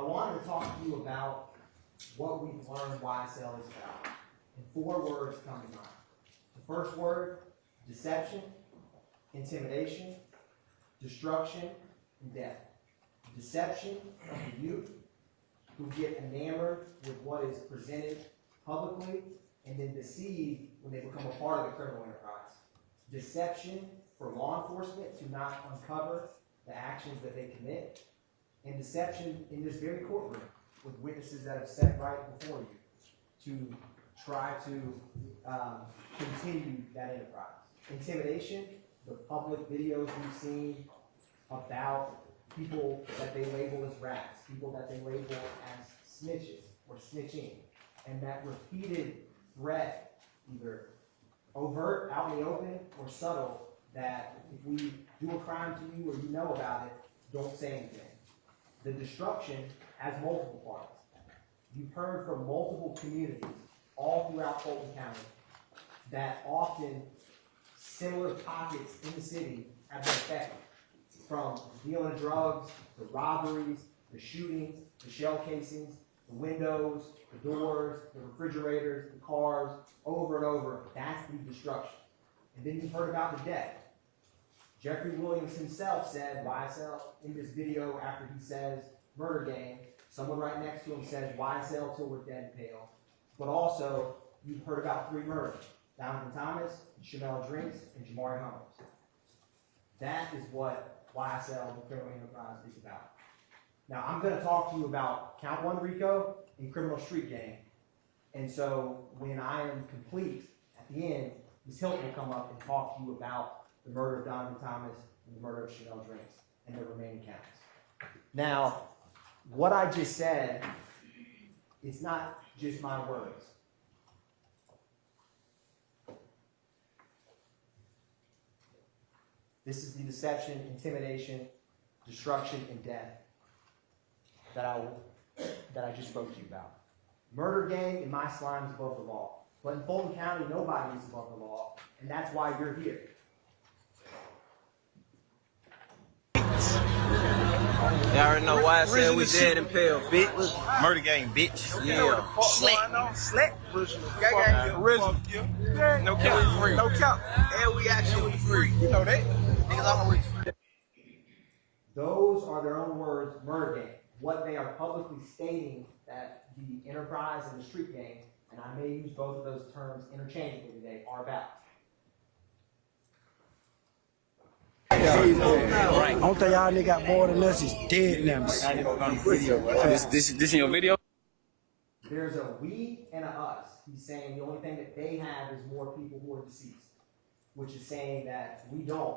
I wanted to talk to you about what we've learned YSL is about. And 4 words come to mind. The first word, deception, intimidation, destruction, and death. Deception of the youth who get enamored with what is presented publicly and then deceived when they become a part of the criminal enterprise. Deception for law enforcement to not uncover the actions that they commit, and deception in this very courtroom with witnesses that have sat right before you to try to continue that enterprise. Intimidation, the public videos we've seen about people that they label as rats, people that they label as snitches or snitching, and that repeated threat, either overt, out in the open, or subtle, that if we do a crime to you or you know about it, don't say anything. The destruction has multiple parts. You've heard from multiple communities all throughout Fulton County that often similar pockets in the city have been affected, from dealing drugs, the robberies, the shootings, the shell casings, the windows, the doors, the refrigerators, the cars, over and over. That's the destruction. And then you've heard about the death. Jeffrey Williams himself said, YSL, in this video after he says murder gang, someone right next to him says YSL till we're dead and pale. But also, you've heard about 3 murders: Donovan Thomas, Chanel Drinks, and Jamari Holmes. That is what YSL, the criminal enterprise, is about. Now, I'm going to talk to you about Count 1 RICO and Criminal Street Gang. And so, when I am complete, at the end, Ms. Hilton will come up and talk to you about the murder of Donovan Thomas and the murder of Chanel Drinks and the remaining counts. Now, what I just said is not just my words. This is the deception, intimidation, destruction, and death that I just spoke to you about. Murder gang in my slime is above the law. But in Fulton County, nobody is above the law, and that's why you're here. Y'all already know why I said we dead and pale, bitch. Murder gang, bitch. Yeah. Slick. Original. No cap. No cap. And we actually free. You know that. Niggas always free. Those are their own words, murder gang. What they are publicly stating that the enterprise and the street gang, and I may use both of those terms interchangeably today, are about. I don't think y'all niggas got more than us is dead now. This in your video? There's a we and a us. He's saying the only thing that they have is more people who are deceased, which is saying that we don't.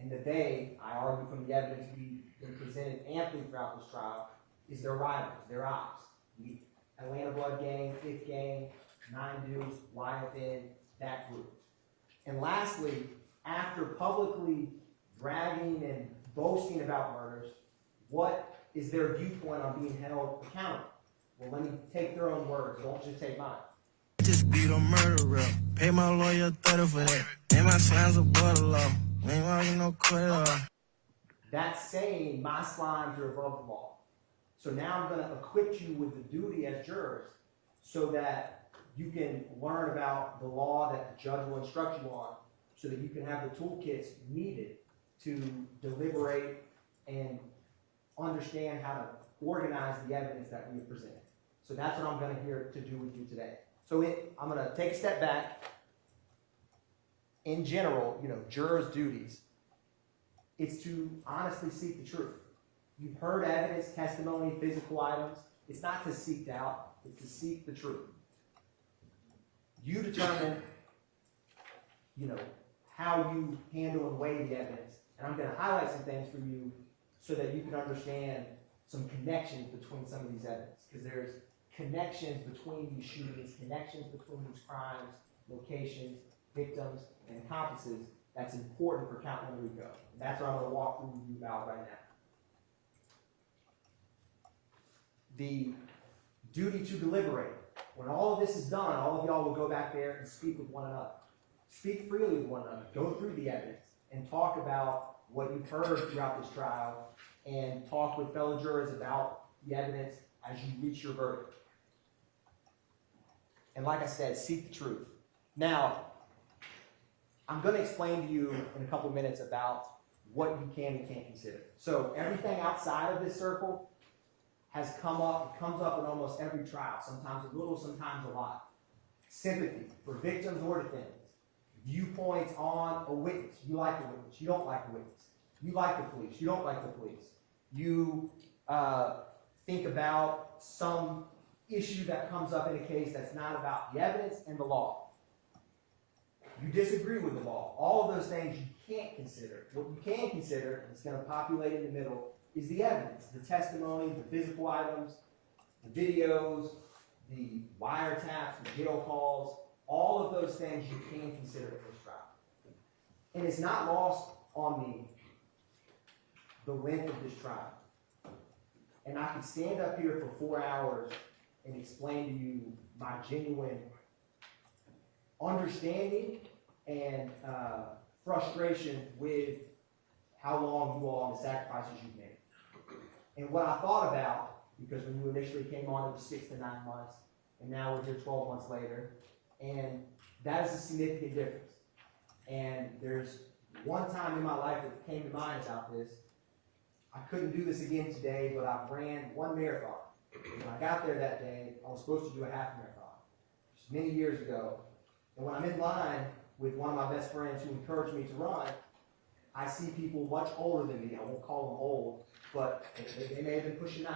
And the they, I argue from the evidence we've been presented amply throughout this trial, is their rivals, their ops. The Atlanta Blood Gang, Fifth Gang, 9 Dudes, YFN, that group. And lastly, after publicly bragging and boasting about murders, what is their viewpoint on being held accountable? Well, let me take their own words. Don't just take mine. Just beat a murderer. Pay my lawyer 30 for that. And my slimes above the law. Ain't walking no court at all. That's saying my slimes are above the law. So now I'm going to equip you with the duty as jurors so that you can learn about the law that the judge will instruct you on, so that you can have the toolkits needed to deliberate and understand how to organize the evidence that we have presented. So that's what I'm going to here to do with you today. So I'm going to take a step back. In general, jurors' duties, it's to honestly seek the truth. You've heard evidence, testimony, physical items. It's not to seek out, it's to seek the truth. You determine, how you handle and weigh the evidence. And I'm going to highlight some things for you so that you can understand some connections between some of these evidence. Because there's connections between these shootings, connections between these crimes, locations, victims, and accomplices that's important for Count 1 RICO. And that's what I'm going to walk through you about right now. The duty to deliberate. When all of this is done, all of y'all will go back there and speak with one another. Speak freely with one another. Go through the evidence and talk about what you've heard throughout this trial, and talk with fellow jurors about, the evidence as you reach your verdict. And like I said, seek the truth. Now, I'm going to explain to you in a couple minutes about what you can and can't consider. So everything outside of this circle has comes up in almost every trial, sometimes a little, sometimes a lot. Sympathy for victims or defendants. Viewpoints on a witness. You like the witness, you don't like the witness. You like the police, you don't like the police. You think about some issue that comes up in a case that's not about the evidence and the law. You disagree with the law. All of those things you can't consider. What you can consider, and it's going to populate in the middle, is the evidence, the testimony, the physical items, the videos, the wiretaps, the jail calls, all of those things you can consider at this trial. And it's not lost on me the length of this trial. And I could stand up here for 4 hours and explain to you my genuine understanding and frustration with how long you all and the sacrifices you've made. And what I thought about, because when you initially came on, it was 6 to 9 months, and now we're here 12 months later, and that is a significant difference. And there's one time in my life that came to mind about this. I couldn't do this again today, but I ran one marathon. When I got there that day, I was supposed to do a half marathon, just many years ago. And when I'm in line with one of my best friends who encouraged me to run, I see people much older than me. I won't call them old, but they may have been pushing 90.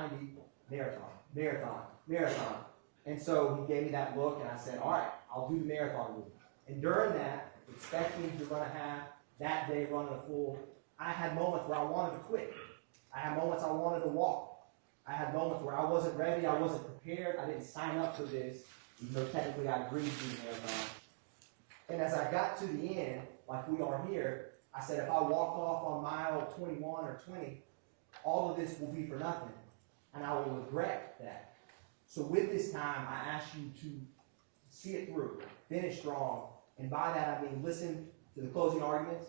Marathon. And so he gave me that look, and I said, all right, I'll do the marathon with you. And during that, expecting to run a half, that day running a full, I had moments where I wanted to quit. I had moments I wanted to walk. I had moments where I wasn't ready, I wasn't prepared, I didn't sign up for this, even though technically I agreed to do the marathon. And as I got to the end, like we are here, I said, if I walk off on mile 21 or 20, all of this will be for nothing, and I will regret that. So with this time, I ask you to see it through, finish strong, and by that I mean listen to the closing arguments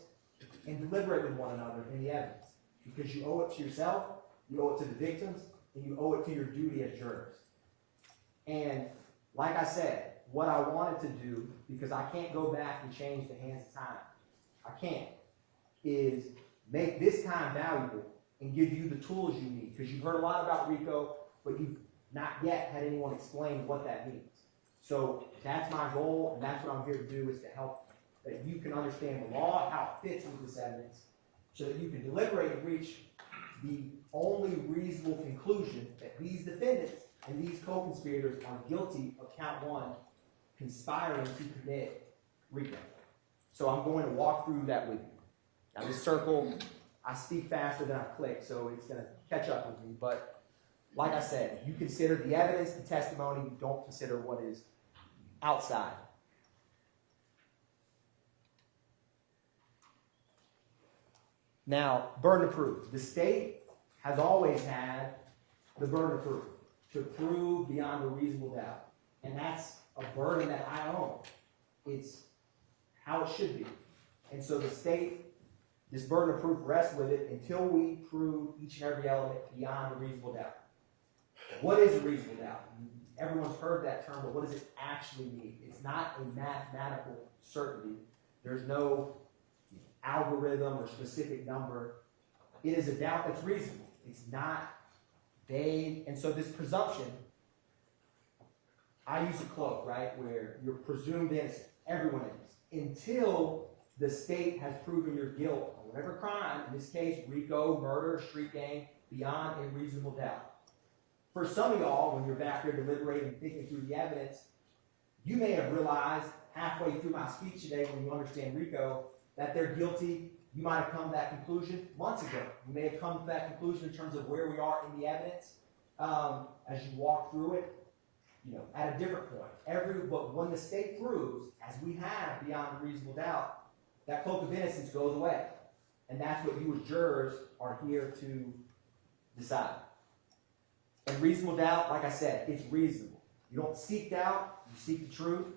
and deliberate with one another in the evidence, because you owe it to yourself, you owe it to the victims, and you owe it to your duty as jurors. And like I said, what I wanted to do, because I can't go back and change the hands of time, I can't, is make this time valuable and give you the tools you need. Because you've heard a lot about RICO, but you've not yet had anyone explain what that means. So that's my goal, and that's what I'm here to do, is to help that you can understand the law, how it fits with this evidence, so that you can deliberate and reach the only reasonable conclusion that these defendants and these co-conspirators are guilty of count 1, conspiring to commit RICO. So I'm going to walk through that with you. Now this circle, I speak faster than I click, so it's going to catch up with me. But like I said, you consider the evidence, the testimony, you don't consider what is outside. Now, burden of proof. The state has always had the burden of proof, to prove beyond a reasonable doubt. And that's a burden that I own. It's how it should be. And so the state, this burden of proof rests with it until we prove each and every element beyond a reasonable doubt. What is a reasonable doubt? Everyone's heard that term, but what does it actually mean? It's not a mathematical certainty. There's no algorithm or specific number. It is a doubt that's reasonable. It's not vague. And so this presumption, I use a cloak, right, where you're presumed innocent. Everyone is. Until the state has proven your guilt on whatever crime, in this case, RICO, murder, street gang, beyond a reasonable doubt. For some of y'all, when you're back here deliberating and thinking through the evidence, you may have realized halfway through my speech today, when you understand RICO, that they're guilty. You might have come to that conclusion months ago. You may have come to that conclusion in terms of where we are in the evidence as you walk through it, at a different point. But when the state proves, as we have beyond a reasonable doubt, that cloak of innocence goes away. And that's what you as jurors are here to decide. And reasonable doubt, like I said, it's reasonable. You don't seek doubt, you seek the truth,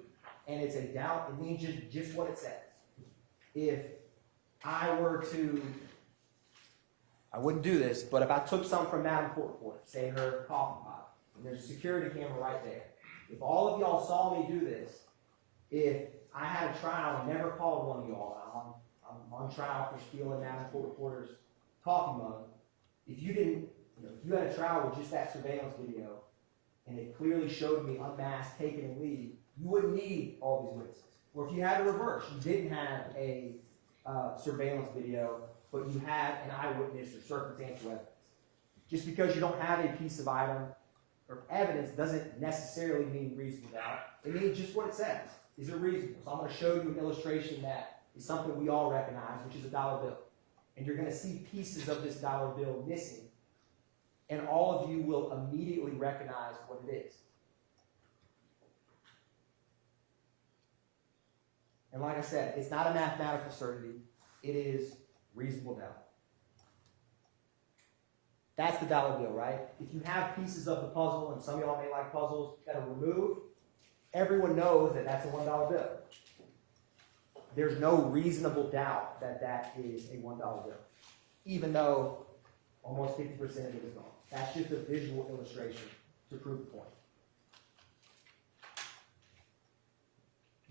and it's a doubt. It means just what it says. If I were to I wouldn't do this, but if I took some from Madam Court Reporter, say her coffee pot, and there's a security camera right there, if all of y'all saw me do this, if I had a trial and never called one of y'all out, I'm on trial for stealing Madam Court Reporter's coffee mug, if you didn't, if you had a trial with just that surveillance video, and it clearly showed me unmasked, take it and leave, you wouldn't need all these witnesses. Or if you had the reverse, you didn't have a surveillance video, but you had an eyewitness or circumstantial evidence. Just because you don't have a piece of item or evidence doesn't necessarily mean reasonable doubt. It means just what it says. Is it reasonable? So I'm going to show you an illustration that is something we all recognize, which is a dollar bill. And you're going to see pieces of this dollar bill missing, and all of you will immediately recognize what it is. And like I said, it's not a mathematical certainty. It is reasonable doubt. That's the dollar bill, right? If you have pieces of the puzzle, and some of y'all may like puzzles that are removed, everyone knows that that's a $1 bill. There's no reasonable doubt that that is a $1 bill, even though almost 50% of it is gone. That's just a visual illustration to prove the point.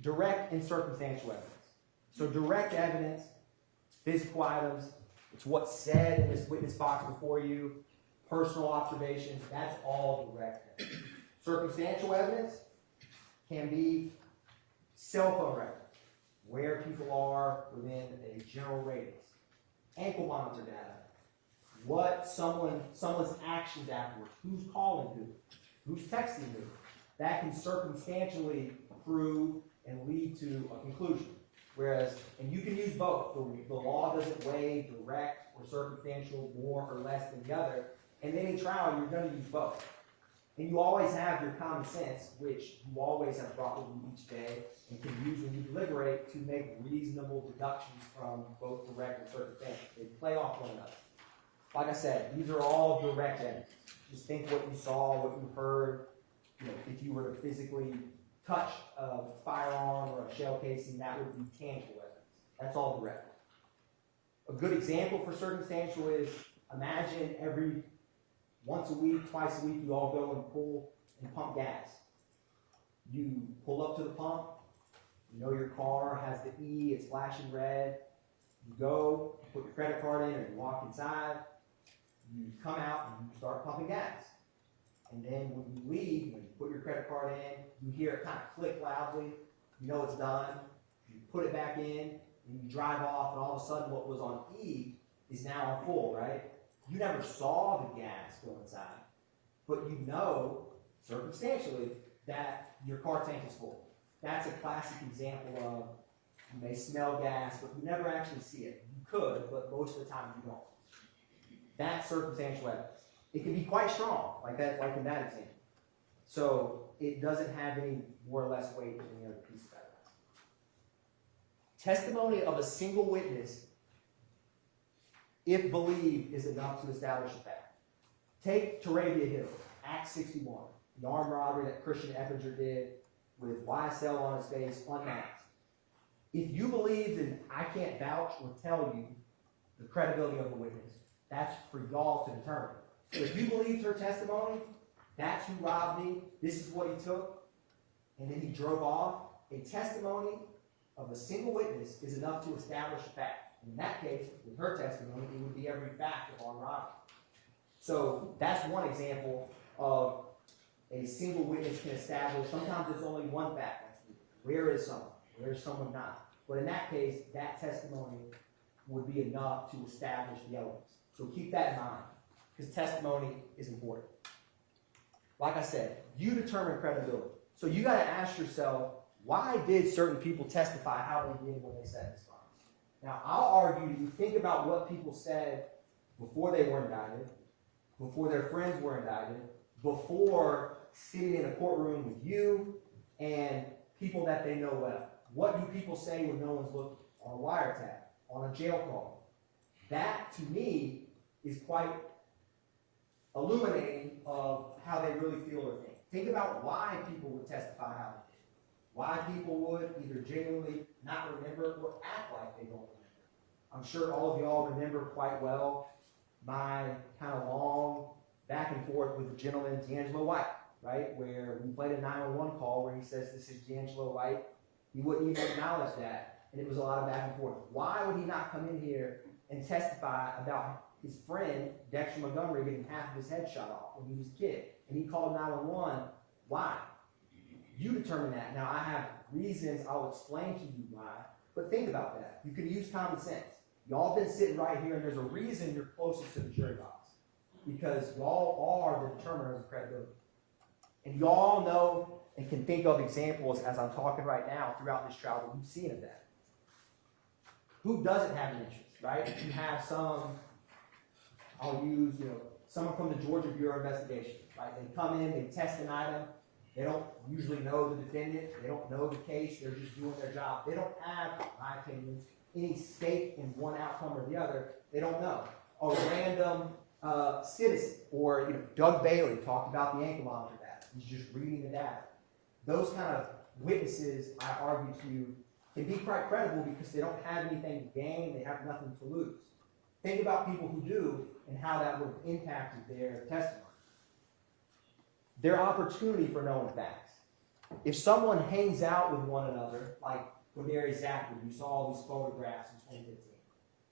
Direct and circumstantial evidence. So direct evidence, physical items, it's what's said in this witness box before you, personal observations, that's all direct evidence. Circumstantial evidence can be cell phone records, where people are within a general radius, ankle monitor data, what someone's actions afterwards, who's calling who, who's texting who. That can circumstantially prove and lead to a conclusion. Whereas, and you can use both. The law doesn't weigh direct or circumstantial more or less than the other. And then in trial, you're going to use both. And you always have your common sense, which you always have brought with you each day and can use when you deliberate to make reasonable deductions from both direct and circumstantial. They play off one another. Like I said, these are all direct evidence. Just think what you saw, what you heard. If you were to physically touch a firearm or a shell casing, that would be tangible evidence. That's all direct. A good example for circumstantial is, imagine every once a week, twice a week, you all go and pull and pump gas. You pull up to the pump, you know your car has the E, it's flashing red. You go, put your credit card in, or you walk inside, you come out and you start pumping gas. And then when you leave, when you put your credit card in, you hear it kind of click loudly, you know it's done, you put it back in, and you drive off, and all of a sudden what was on E is now on full, right? You never saw the gas go inside, but you know, circumstantially, that your car tank is full. That's a classic example of, you may smell gas, but you never actually see it. You could, but most of the time you don't. That's circumstantial evidence. It can be quite strong, like in that example. So it doesn't have any more or less weight than any other piece of evidence. Testimony of a single witness, if believed, is enough to establish a fact. Take Tarabia Hill, Act 61, the armed robbery that Christian Eppinger did with YSL on his face, unmasked. If you believe, and I can't vouch or tell you the credibility of the witness, that's for y'all to determine. So if you believed her testimony, that's who robbed me, this is what he took, and then he drove off, a testimony of a single witness is enough to establish a fact. In that case, with her testimony, it would be every fact of armed robbery. So that's one example of a single witness can establish. Sometimes it's only one fact. Where is someone? Where is someone not? But in that case, that testimony would be enough to establish the elements. So keep that in mind, because testimony is important. Like I said, you determine credibility. So you got to ask yourself, why did certain people testify how they did when they said this? Now, I'll argue you think about what people said before they were indicted, before their friends were indicted, before sitting in a courtroom with you and people that they know well. What do people say when no one's looking? On a wiretap, on a jail call. That, to me, is quite illuminating of how they really feel or think. Think about why people would testify how they did. Why people would either genuinely not remember or act like they don't remember. I'm sure all of y'all remember quite well my with a gentleman, D'Angelo White, right? Where we played a 911 call where he says this is D'Angelo White. He wouldn't even acknowledge that, and it was a lot of back and forth. Why would he not come in here and testify about his friend, Dexter Montgomery, getting half of his head shot off when he was a kid? And he called 911. Why? You determine that. Now, I have reasons I'll explain to you why, but think about that. You can use common sense. Y'all been sitting right here, and there's a reason you're closest to the jury box, because y'all are the determiners of credibility. And y'all know and can think of examples as I'm talking right now throughout this trial that you've seen of that. Who doesn't have an interest, right? You have some, I'll use, someone from the Georgia Bureau of Investigation, right? They come in, they test an item. They don't usually know the defendant. They don't know the case. They're just doing their job. They don't have, in my opinion, any stake in one outcome or the other. They don't know. A random citizen, or Doug Bailey talked about the ankleometer data. He's just reading the data. Those kind of witnesses, I argue to you, can be quite credible because they don't have anything to gain. They have nothing to lose. Think about people who do and how that would have impacted their testimony. Their opportunity for knowing facts. If someone hangs out with one another, like Quindary Zachary, you saw all these photographs in 2015.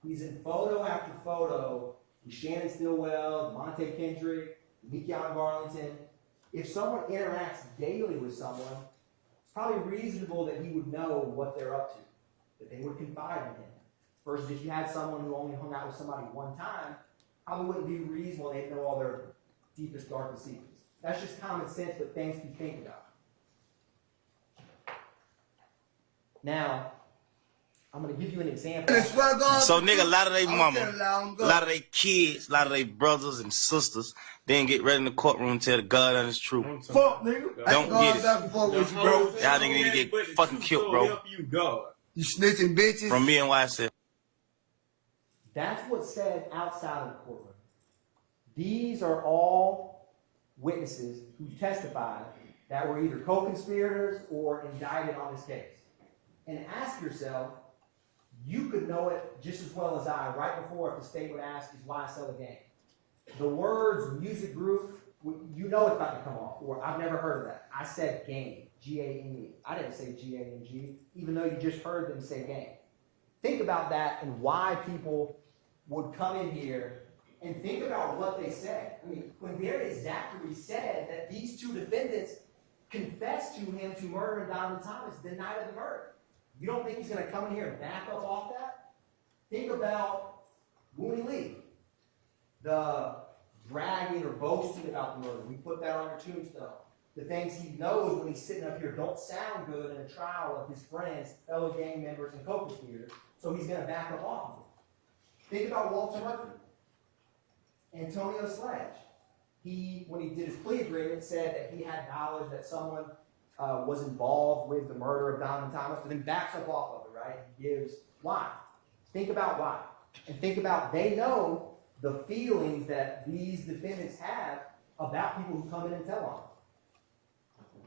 He's in photo after photo with Shannon Stillwell, Monte Kendrick, Mikion Garlington. If someone interacts daily with someone, it's probably reasonable that he would know what they're up to, that they would confide in him. Versus if you had someone who only hung out with somebody one time, probably wouldn't be reasonable they'd know all their deepest, darkest secrets. That's just common sense, but things to think about. Now, I'm going to give you an example. So, nigga, a lot of they mama, a lot of they kids, a lot of they brothers and sisters didn't get ready in the courtroom and tell the God honest truth. Fuck, nigga. Don't get it. Fuck with you, bro. Y'all niggas need to get fucking killed, bro. You snitching bitches. From me and YSL. That's what's said outside of the courtroom. These are all witnesses who testified that were either co-conspirators or indicted on this case. And ask yourself, you could know it just as well as I right before if the state would ask, is YSL a gang? The words music group, you know it's about to come off, or I've never heard of that. I said gang, G-A-N-E. I didn't say G-A-N-G, even though you just heard them say gang. Think about that and why people would come in here and think about what they said. I mean, when Darius Zachary said that these two defendants confessed to him to murdering Donovan Thomas the night of the murder, you don't think he's going to come in here and back up off that? Think about Wooney Lee, the bragging or boasting about the murder. We put that on your tombstone. The things he knows when he's sitting up here don't sound good in a trial of his friends, fellow gang members, and co-conspirators, so he's going to back up off of it. Think about Walter Murphy. Antonio Sledge. When he did his plea agreement, said that he had knowledge that someone was involved with the murder of Donovan Thomas, but then backs up off of it, right? He gives why. Think about why. And think about, they know the feelings that these defendants have about people who come in and tell on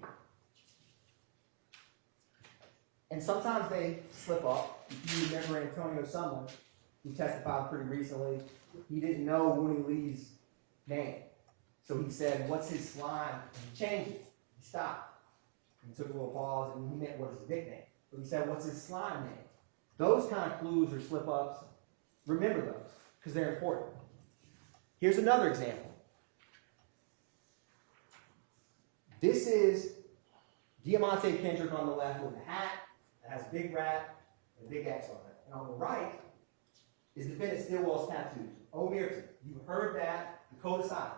them. And sometimes they slip up. If you remember Antonio Sumlin, who testified pretty recently, he didn't know Wooney Lee's name. So he said, what's his slime? And he changed it. He stopped. He took a little pause and he meant what is his nickname. So he said, what's his slime name? Those kind of clues or slip-ups, remember those, because they're important. Here's another example. This is Diamante Kendrick on the left with a hat that has a big rat and a big X on it. And on the right is defendant Stillwell's tattoos. Omerta, you heard that, the code of silence.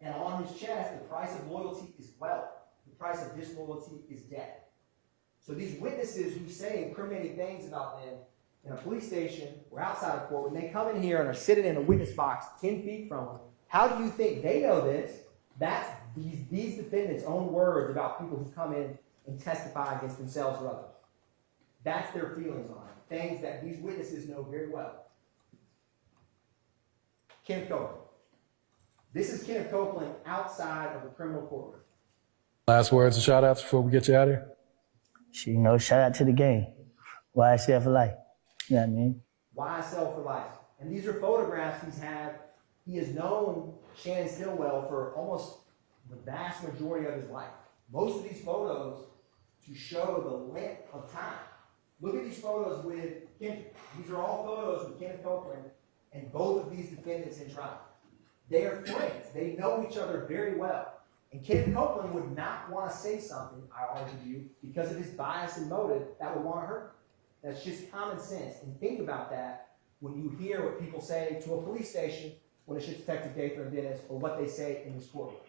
And on his chest, the price of loyalty is wealth. The price of disloyalty is death. So these witnesses who say incriminating things about them in a police station or outside of court, when they come in here and are sitting in a witness box 10 feet from them, how do you think they know this? That's these defendants' own words about people who come in and testify against themselves or others. That's their feelings on it. Things that these witnesses know very well. Kenneth Copeland. This is Kenneth Copeland outside of the criminal courtroom. Last words and shout outs before we get you out of here. Shout out to the game. YSL for life. You know what I mean? YSL for life. And these are photographs He has known Shannon Stillwell for almost the vast majority of his life. Most of these photos to show the length of time. Look at these photos with Kendrick. These are all photos with Kenneth Copeland and both of these defendants in trial. They are friends. They know each other very well. And Kenneth Copeland would not want to say something, I argue to you, because of his bias and motive that would want to hurt him. That's just common sense. And think about that when you hear what people say to a police station when it's just Detective Gaither and Dennis, or what they say in this courtroom.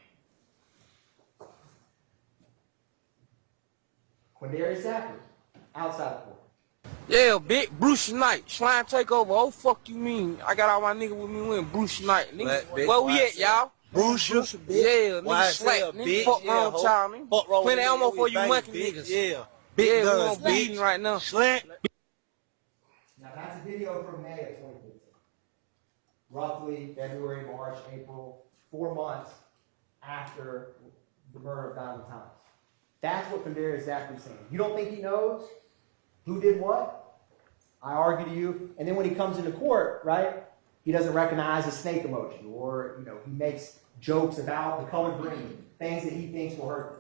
Quindarius Zachary, outside the court. Yeah, big Bruce Knight, slime takeover. Oh, fuck you mean? I got all my niggas with me when Bruce Knight. Nigga, where we at, y'all? Bruce, yeah, nigga slack. Nigga, fuck wrong with y'all, nigga. Plenty ammo for you monkey niggas. Yeah. Big guns, we bleeding right now. Slack. Now that's a video from May of 2015. Roughly February, March, April, 4 months after the murder of Donovan Thomas. That's what Quindarius Zachary's saying. You don't think he knows who did what? I argue to you. And then when he comes into court, right, he doesn't recognize a snake emoji, or he makes jokes about the color green, things that he thinks will hurt them.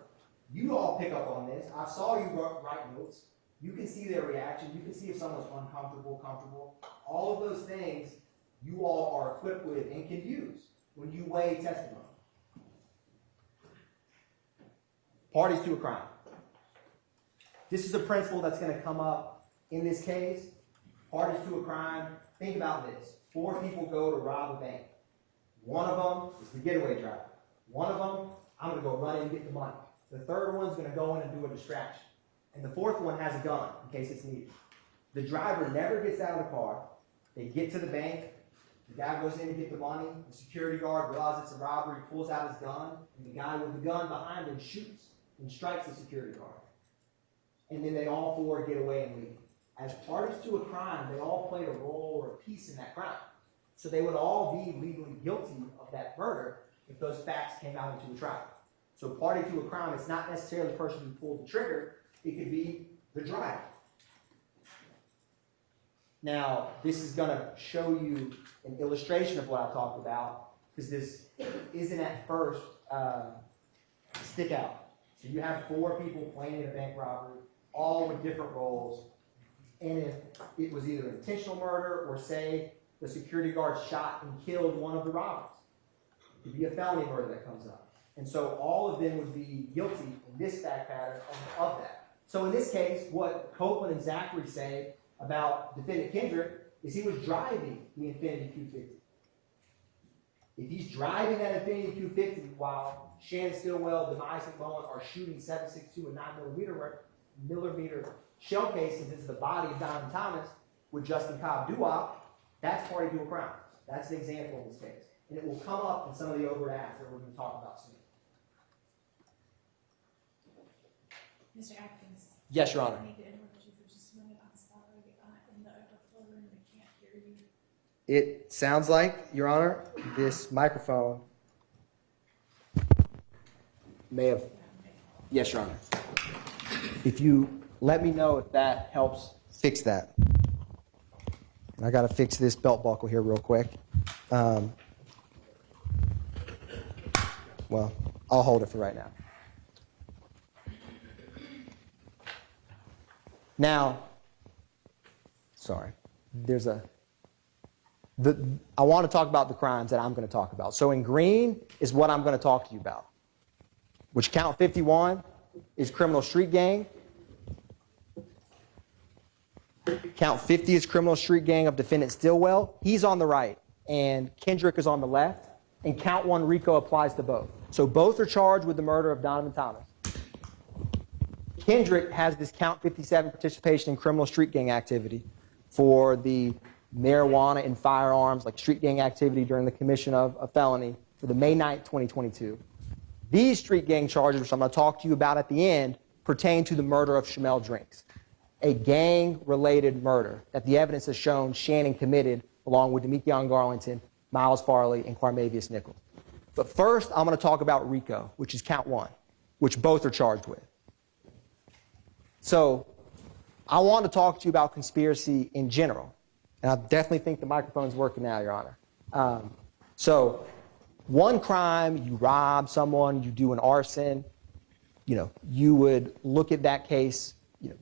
You all pick up on this. I saw you write notes. You can see their reaction. You can see if someone's uncomfortable, comfortable. All of those things you all are equipped with and can use when you weigh testimony. Parties to a crime. This is a principle that's going to come up in this case. Parties to a crime. Think about this. 4 people go to rob a bank. One of them is the getaway driver. One of them, I'm going to go run in and get the money. The third one's going to go in and do a distraction. And the fourth one has a gun in case it's needed. The driver never gets out of the car. They get to the bank. The guy goes in to get the money. The security guard realizes it's a robbery, pulls out his gun, and the guy with the gun behind him shoots and strikes the security guard. And then they all 4 get away and leave. As parties to a crime, they all played a role or a piece in that crime. So they would all be legally guilty of that murder if those facts came out into a trial. So party to a crime, it's not necessarily the person who pulled the trigger. It could be the driver. Now, this is going to show you an illustration of what I talked about, because this isn't at first stick out. So you have 4 people playing in a bank robbery, all with different roles. And if it was either intentional murder or, say, the security guard shot and killed one of the robbers, it could be a felony murder that comes up. And so all of them would be guilty in this fact pattern of that. So in this case, what Copeland and Zachary say about defendant Kendrick is he was driving the Infiniti Q50. If he's driving that Infiniti Q50 while Shannon Stillwell, Demise McMullen are shooting 7.62 and 9mm shell casings into the body of Donovan Thomas with Justin Cobb doo-wop, that's party to a crime. That's an example in this case. And it will come up in some of the overt acts that we're going to talk about soon. Mr. Atkins. Yes, Your Honor. I need to interrupt you for just a minute. I'm sorry. In the overflow room, I can't hear you. It sounds like, Your Honor, this microphone may have... Yes, Your Honor. If you let me know if that helps fix that. I got to fix this belt buckle here real quick. Well, I'll hold it for right now. Now, sorry, I want to talk about the crimes that I'm going to talk about. So in green is what I'm going to talk to you about, which count 51 is criminal street gang. Count 50 is criminal street gang of defendant Stillwell. He's on the right, and Kendrick is on the left. And count 1 RICO applies to both. So both are charged with the murder of Donovan Thomas. Kendrick has this count 57 participation in criminal street gang activity for the marijuana and firearms, like street gang activity during the commission of a felony for the May 9th, 2022. These street gang charges, which I'm going to talk to you about at the end, pertain to the murder of Shamel Drinks, a gang-related murder that the evidence has shown Shannon committed along with Demekion Garlington, Miles Farley, and Quarmavius Nichols. But first, I'm going to talk about RICO, which is count 1, which both are charged with. So I want to talk to you about conspiracy in general. And I definitely think the microphone's working now, Your Honor. So one crime, you rob someone, you do an arson, you would look at that case,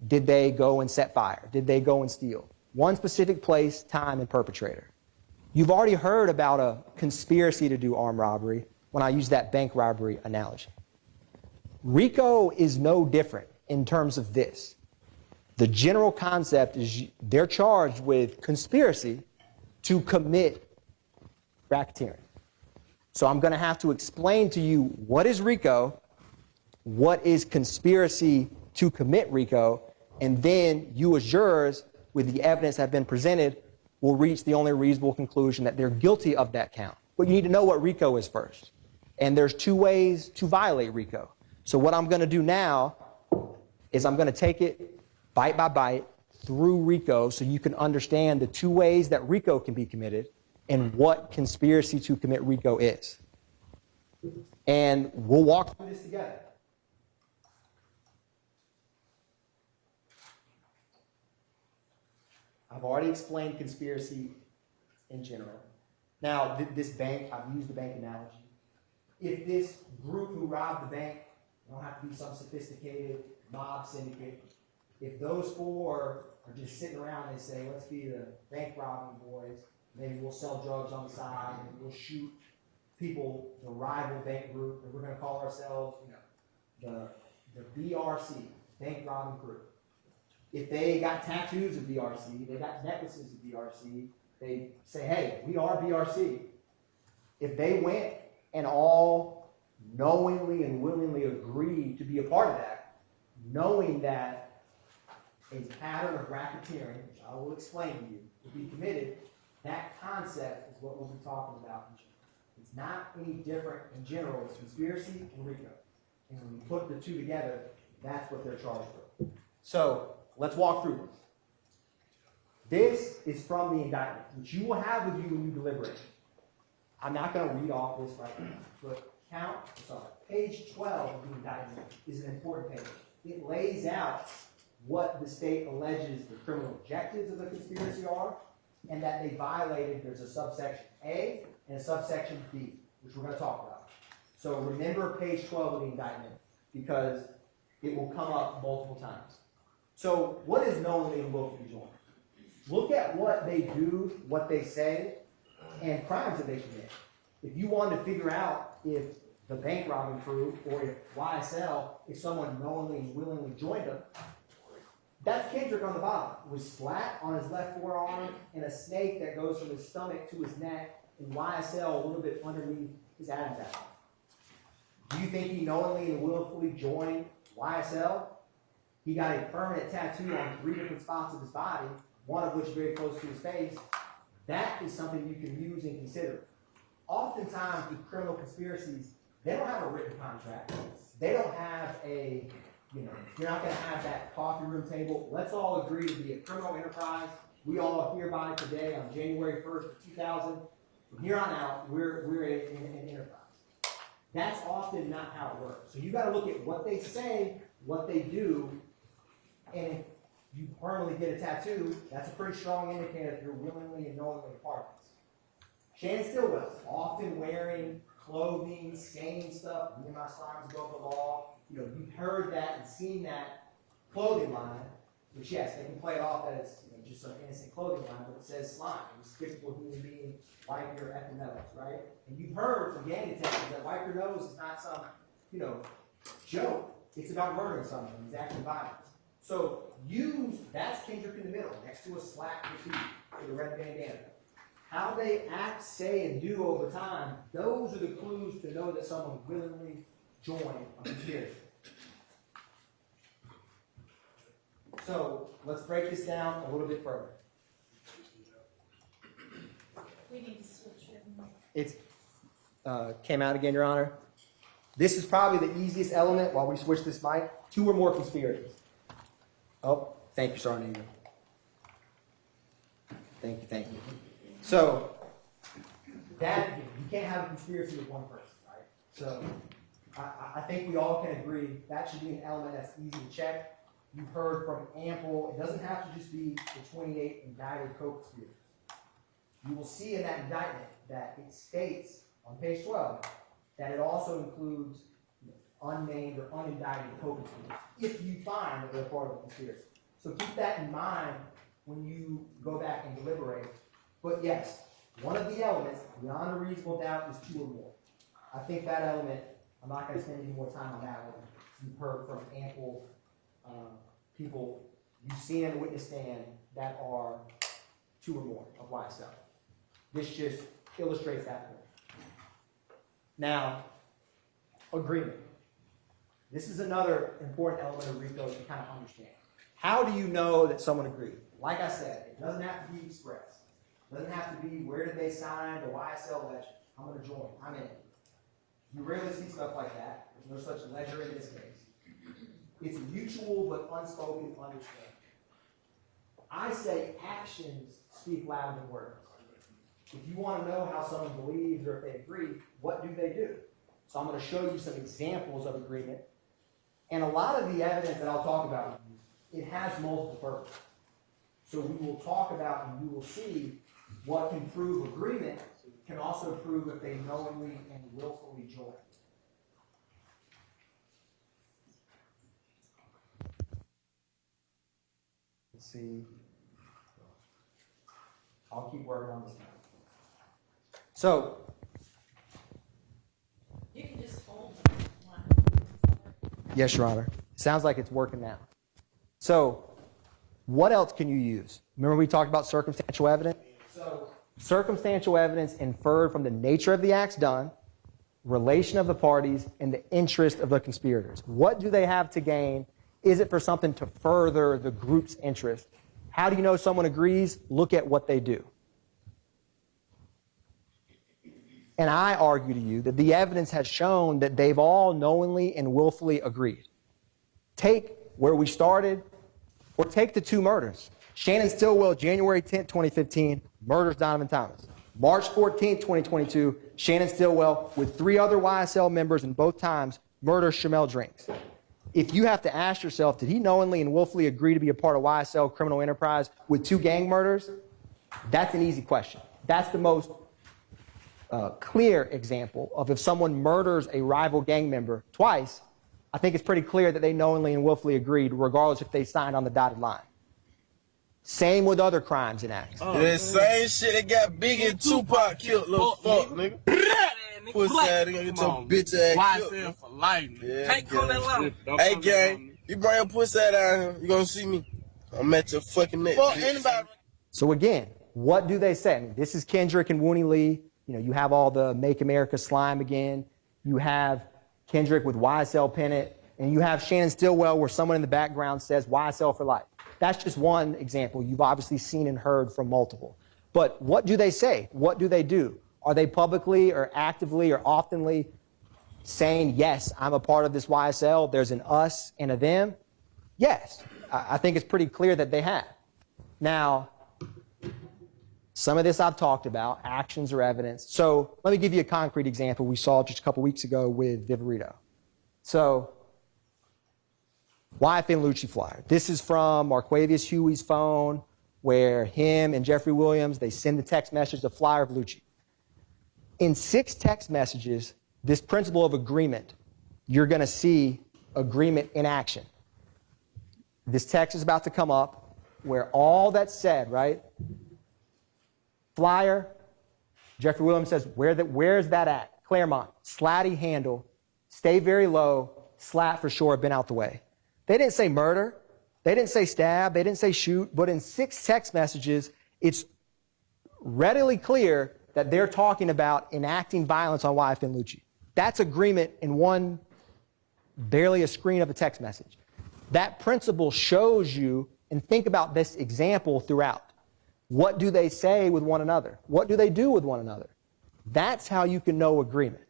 did they go and set fire? Did they go and steal? One specific place, time, and perpetrator. You've already heard about a conspiracy to do armed robbery when I use that bank robbery analogy. RICO is no different in terms of this. The general concept is they're charged with conspiracy to commit racketeering. So I'm going to have to explain to you what is RICO, what is conspiracy to commit RICO, and then you as jurors, with the evidence that have been presented, will reach the only reasonable conclusion that they're guilty of that count. But you need to know what RICO is first. And there's two ways to violate RICO. So what I'm going to do now is I'm going to take it bite by bite through RICO so you can understand the two ways that RICO can be committed and what conspiracy to commit RICO is. And we'll walk through this together. I've already explained conspiracy in general. Now, this bank, I've used the bank analogy. If this group who robbed the bank, they don't have to be some sophisticated mob syndicate. If those four are just sitting around and say, let's be the bank robbing boys, maybe we'll sell drugs on the side, and we'll shoot people, the rival bank group, and we're going to call ourselves, the BRC, bank robbing crew. If they got tattoos of BRC, they got necklaces of BRC, they say, hey, we are BRC. If they went and all knowingly and willingly agreed to be a part of that, knowing that a pattern of racketeering, which I will explain to you, will be committed, that concept is what we'll be talking about in general. It's not any different in general. It's conspiracy and RICO. And when you put the two together, that's what they're charged with. So let's walk through this. This is from the indictment, which you will have with you when you deliberate. I'm not going to read off this right now, but page 12 of the indictment is an important page. It lays out what the state alleges the criminal objectives of the conspiracy are, and that they violated, there's a subsection A and a subsection B, which we're going to talk about. So remember page 12 of the indictment, because it will come up multiple times. So what is knowingly and willfully joined? Look at what they do, what they say, and crimes that they commit. If you wanted to figure out if the bank robbing crew or if YSL, if someone knowingly and willingly joined them, that's Kendrick on the bottom, with slat on his left forearm and a snake that goes from his stomach to his neck, and YSL a little bit underneath his Adam's apple. Do you think he knowingly and willfully joined YSL? He got a permanent tattoo on 3 different spots of his body, one of which very close to his face. That is something you can use and consider. Oftentimes with criminal conspiracies, they don't have a written contract. They don't have a, you're not going to have that coffee room table. Let's all agree to be a criminal enterprise. We all hereby today on January 1st, 2000, from here on out, we're an enterprise. That's often not how it works. So you got to look at what they say, what they do, and if you permanently get a tattoo, that's a pretty strong indicator that you're willingly and knowingly a part of this. Shannon Stillwell's often wearing clothing, saying stuff. Me and my slimes above the law. You've heard that and seen that clothing line, which yes, they can play it off that it's just some innocent clothing line, but it says slime. Despicable human being, wipe your effing nose, right? And you've heard from gang detectives that wipe your nose is not some, joke. It's about murdering someone. It's actually violence. So that's Kendrick in the middle, next to a slack graffiti with a red bandana. How they act, say, and do over time, those are the clues to know that someone willingly joined a conspiracy. So let's break this down a little bit further. We need to switch it. It's came out again, Your Honor. This is probably the easiest element while we switch this mic. 2 or more conspirators. Oh, thank you, Sergeant. Thank you. So, that, you can't have a conspiracy with one person, right? So, I think we all can agree that should be an element that's easy to check. You've heard from ample, it doesn't have to just be the 28 indicted co-conspirators. You will see in that indictment that it states on page 12 that it also includes unnamed or unindicted co-conspirators if you find that they're part of the conspiracy. So keep that in mind when you go back and deliberate. But yes, one of the elements, beyond a reasonable doubt, is 2 or more. I think that element, I'm not going to spend any more time on that one. You've heard from ample people you've seen in the witness stand that are 2 or more of YSL. This just illustrates that point. Now, agreement. This is another important element of RICO to kind of understand. How do you know that someone agreed? Like I said, it doesn't have to be expressed. It doesn't have to be where did they sign the YSL ledger. I'm going to join. I'm in. You rarely see stuff like that. There's no such ledger in this case. It's mutual but unspoken understanding. I say actions speak louder than words. If you want to know how someone believes or if they agree, what do they do? So I'm going to show you some examples of agreement. And a lot of the evidence that I'll talk about, it has multiple purposes. So we will talk about and you will see what can prove agreement can also prove if they knowingly and willfully join. Let's see. I'll keep working on this now. So, You can just hold one. yes, Your Honor. Sounds like it's working now. So, what else can you use? Remember we talked about circumstantial evidence? So, circumstantial evidence inferred from the nature of the acts done, relation of the parties, and the interest of the conspirators. What do they have to gain? Is it for something to further the group's interest? How do you know someone agrees? Look at what they do. And I argue to you that the evidence has shown that they've all knowingly and willfully agreed. Take where we started, or take the 2 murders. Shannon Stillwell, January 10th, 2015, murders Donovan Thomas. March 14th, 2022, Shannon Stillwell, with 3 other YSL members in both times, murders Shamel Drinks. If you have to ask yourself, did he knowingly and willfully agree to be a part of YSL criminal enterprise with 2 gang murders? That's an easy question. That's the most clear example of if someone murders a rival gang member twice, I think it's pretty clear that they knowingly and willfully agreed, regardless if they signed on the dotted line. Same with other crimes and acts. That same shit that got Biggie and Tupac killed, little fuck, nigga. Pussy ass nigga, get your bitch ass killed. YSL for life, nigga. Yeah, Can't come that line. Hey, gang, you bring your pussy ass down here, you gonna see me. I'm at your fucking neck. Fuck anybody. So again, what do they say? I mean, this is Kendrick and Wooney Lee. You know, you have all the Make America Slime again. You have Kendrick with YSL pennant. And you have Shannon Stillwell where someone in the background says YSL for life. That's just one example. You've obviously seen and heard from multiple. But what do they say? What do they do? Are they publicly or actively or oftenly saying, yes, I'm a part of this YSL, there's an us and a them? Yes. I think it's pretty clear that they have. Now, some of this I've talked about, actions or evidence. So let me give you a concrete example we saw just a couple weeks ago with Viverito. So, YFN Lucci flyer. This is from Marquavius Huey's phone where him and Jeffrey Williams, they send the text message, the flyer of Lucci. In 6 text messages, this principle of agreement, you're going to see agreement in action. This text is about to come up where all that's said, right? Flyer, Jeffrey Williams says, where's that at? Claremont, slatty handle, stay very low, slat for sure, been out the way. They didn't say murder. They didn't say stab. They didn't say shoot. But in 6 text messages, it's readily clear that they're talking about enacting violence on YFN Lucci. That's agreement in one, barely a screen of a text message. That principle shows you, and think about this example throughout. What do they say with one another? What do they do with one another? That's how you can know agreement.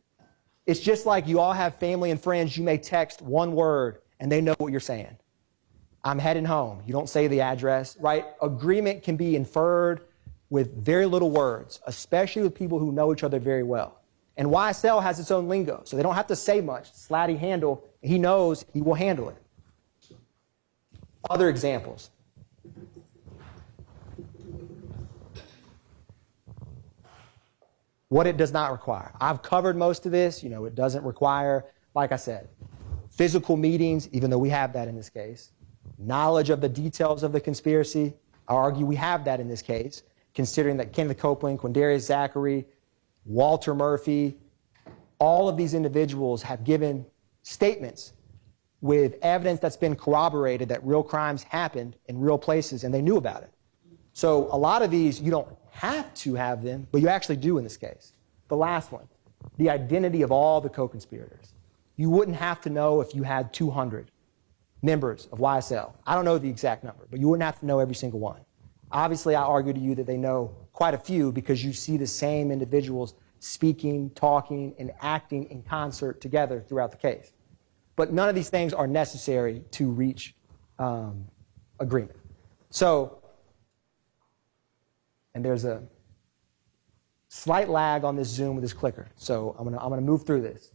It's just like you all have family and friends. You may text one word, and they know what you're saying. I'm heading home. You don't say the address, right? Agreement can be inferred with very little words, especially with people who know each other very well. And YSL has its own lingo, so they don't have to say much. Slatty handle, he knows he will handle it. Other examples. what it does not require. I've covered most of this. You know, it doesn't require, like I said, physical meetings, even though we have that in this case. Knowledge of the details of the conspiracy. I argue we have that in this case, considering that Kenneth Copeland, Quindarius Zachary, Walter Murphy, all of these individuals have given statements with evidence that's been corroborated that real crimes happened in real places and they knew about it. So a lot of these, you don't have to have them, but you actually do in this case. The last one, the identity of all the co-conspirators. You wouldn't have to know if you had 200 members of YSL. I don't know the exact number, but you wouldn't have to know every single one. Obviously, I argue to you that they know quite a few because you see the same individuals speaking, talking, and acting in concert together throughout the case. But none of these things are necessary to reach agreement. So, and there's a slight lag on this Zoom with this clicker. So I'm gonna move through this.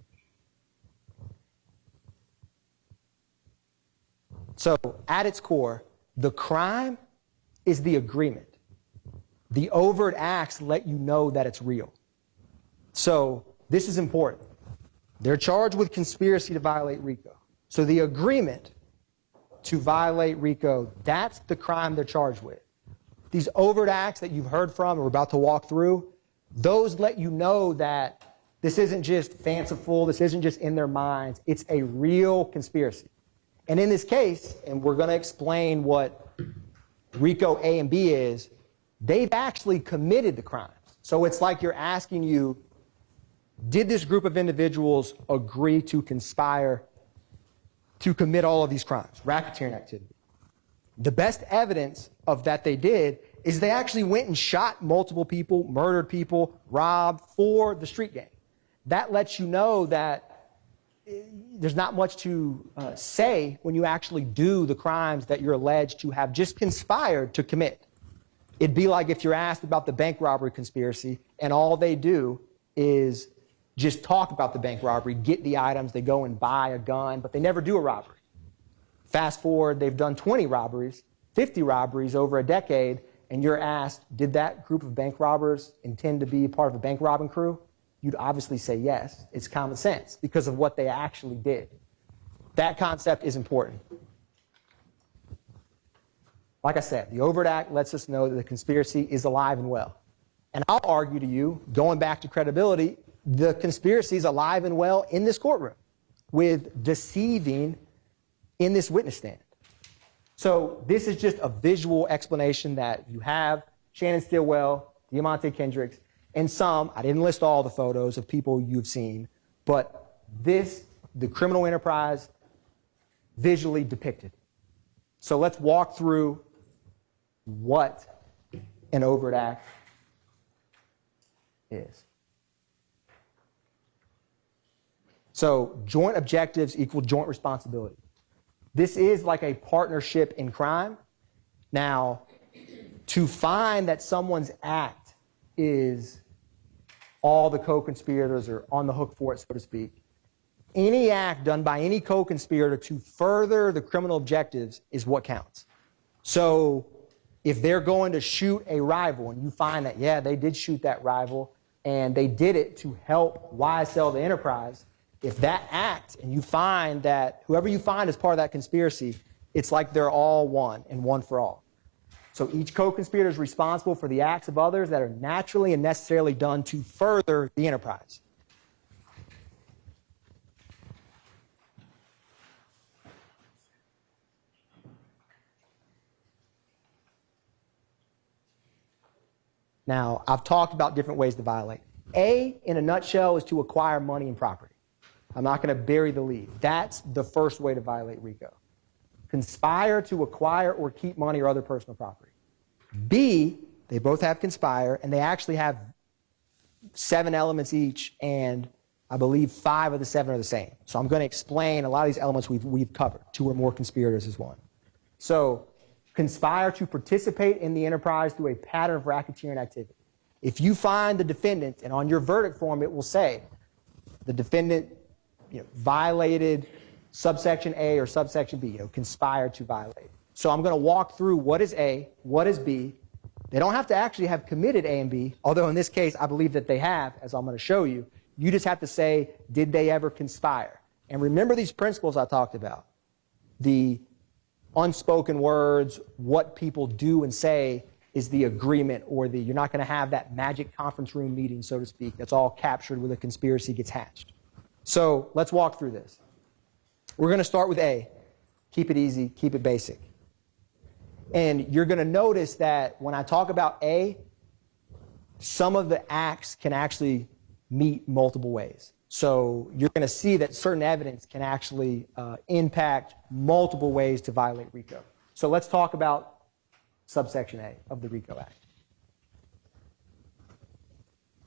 So at its core, the crime is the agreement. The overt acts let you know that it's real. So this is important. They're charged with conspiracy to violate RICO. So the agreement to violate RICO, that's the crime they're charged with. These overt acts that you've heard from and we're about to walk through, those let you know that this isn't just fanciful, this isn't just in their minds, it's a real conspiracy. And in this case, and we're going to explain what RICO A and B is, they've actually committed the crimes. So it's like you're asking you, did this group of individuals agree to conspire to commit all of these crimes, racketeering activity? The best evidence of that they did is they actually went and shot multiple people, murdered people, robbed for the street gang. That lets you know that there's not much to say when you actually do the crimes that you're alleged to have just conspired to commit. It'd be like if you're asked about the bank robbery conspiracy and all they do is just talk about the bank robbery, get the items, they go and buy a gun, but they never do a robbery. Fast forward, they've done 20 robberies, 50 robberies over a decade, and you're asked, did that group of bank robbers intend to be part of a bank robbing crew? You'd obviously say yes. It's common sense because of what they actually did. That concept is important. Like I said, the overt act lets us know that the conspiracy is alive and well. And I'll argue to you, going back to credibility, the conspiracy is alive and well in this courtroom with deceiving in this witness stand. So this is just a visual explanation that you have Shannon Stillwell, Diamante Kendricks, and some, I didn't list all the photos of people you've seen, but this, the criminal enterprise, visually depicted. So let's walk through what an overt act is. So joint objectives equal joint responsibility. This is like a partnership in crime. Now, to find that someone's act is all the co-conspirators are on the hook for it, so to speak, any act done by any co-conspirator to further the criminal objectives is what counts. So if they're going to shoot a rival and you find that, yeah, they did shoot that rival and they did it to help YSL the enterprise, if that act and you find that whoever you find is part of that conspiracy, it's like they're all one and one for all. So each co-conspirator is responsible for the acts of others that are naturally and necessarily done to further the enterprise. Now, I've talked about different ways to violate. A, in a nutshell, is to acquire money and property. I'm not going to bury the lead. That's the first way to violate RICO. Conspire to acquire or keep money or other personal property. B, they both have conspire, and they actually have 7 elements each, and I believe 5 of the 7 are the same. So I'm going to explain a lot of these elements we've covered. 2 or more conspirators is one. So conspire to participate in the enterprise through a pattern of racketeering activity. If you find the defendant, and on your verdict form it will say the defendant violated subsection A or subsection B, conspired to violate. So I'm going to walk through what is A, what is B, They don't have to actually have committed A and B, although in this case, I believe that they have, as I'm going to show you. You just have to say, did they ever conspire? And remember these principles I talked about. The unspoken words, what people do and say is the agreement, or you're not going to have that magic conference room meeting, so to speak, that's all captured where the conspiracy gets hatched. So let's walk through this. We're going to start with A. Keep it easy, keep it basic. And you're going to notice that when I talk about A, some of the acts can actually meet multiple ways. So you're going to see that certain evidence can actually impact multiple ways to violate RICO. So let's talk about subsection A of the RICO Act.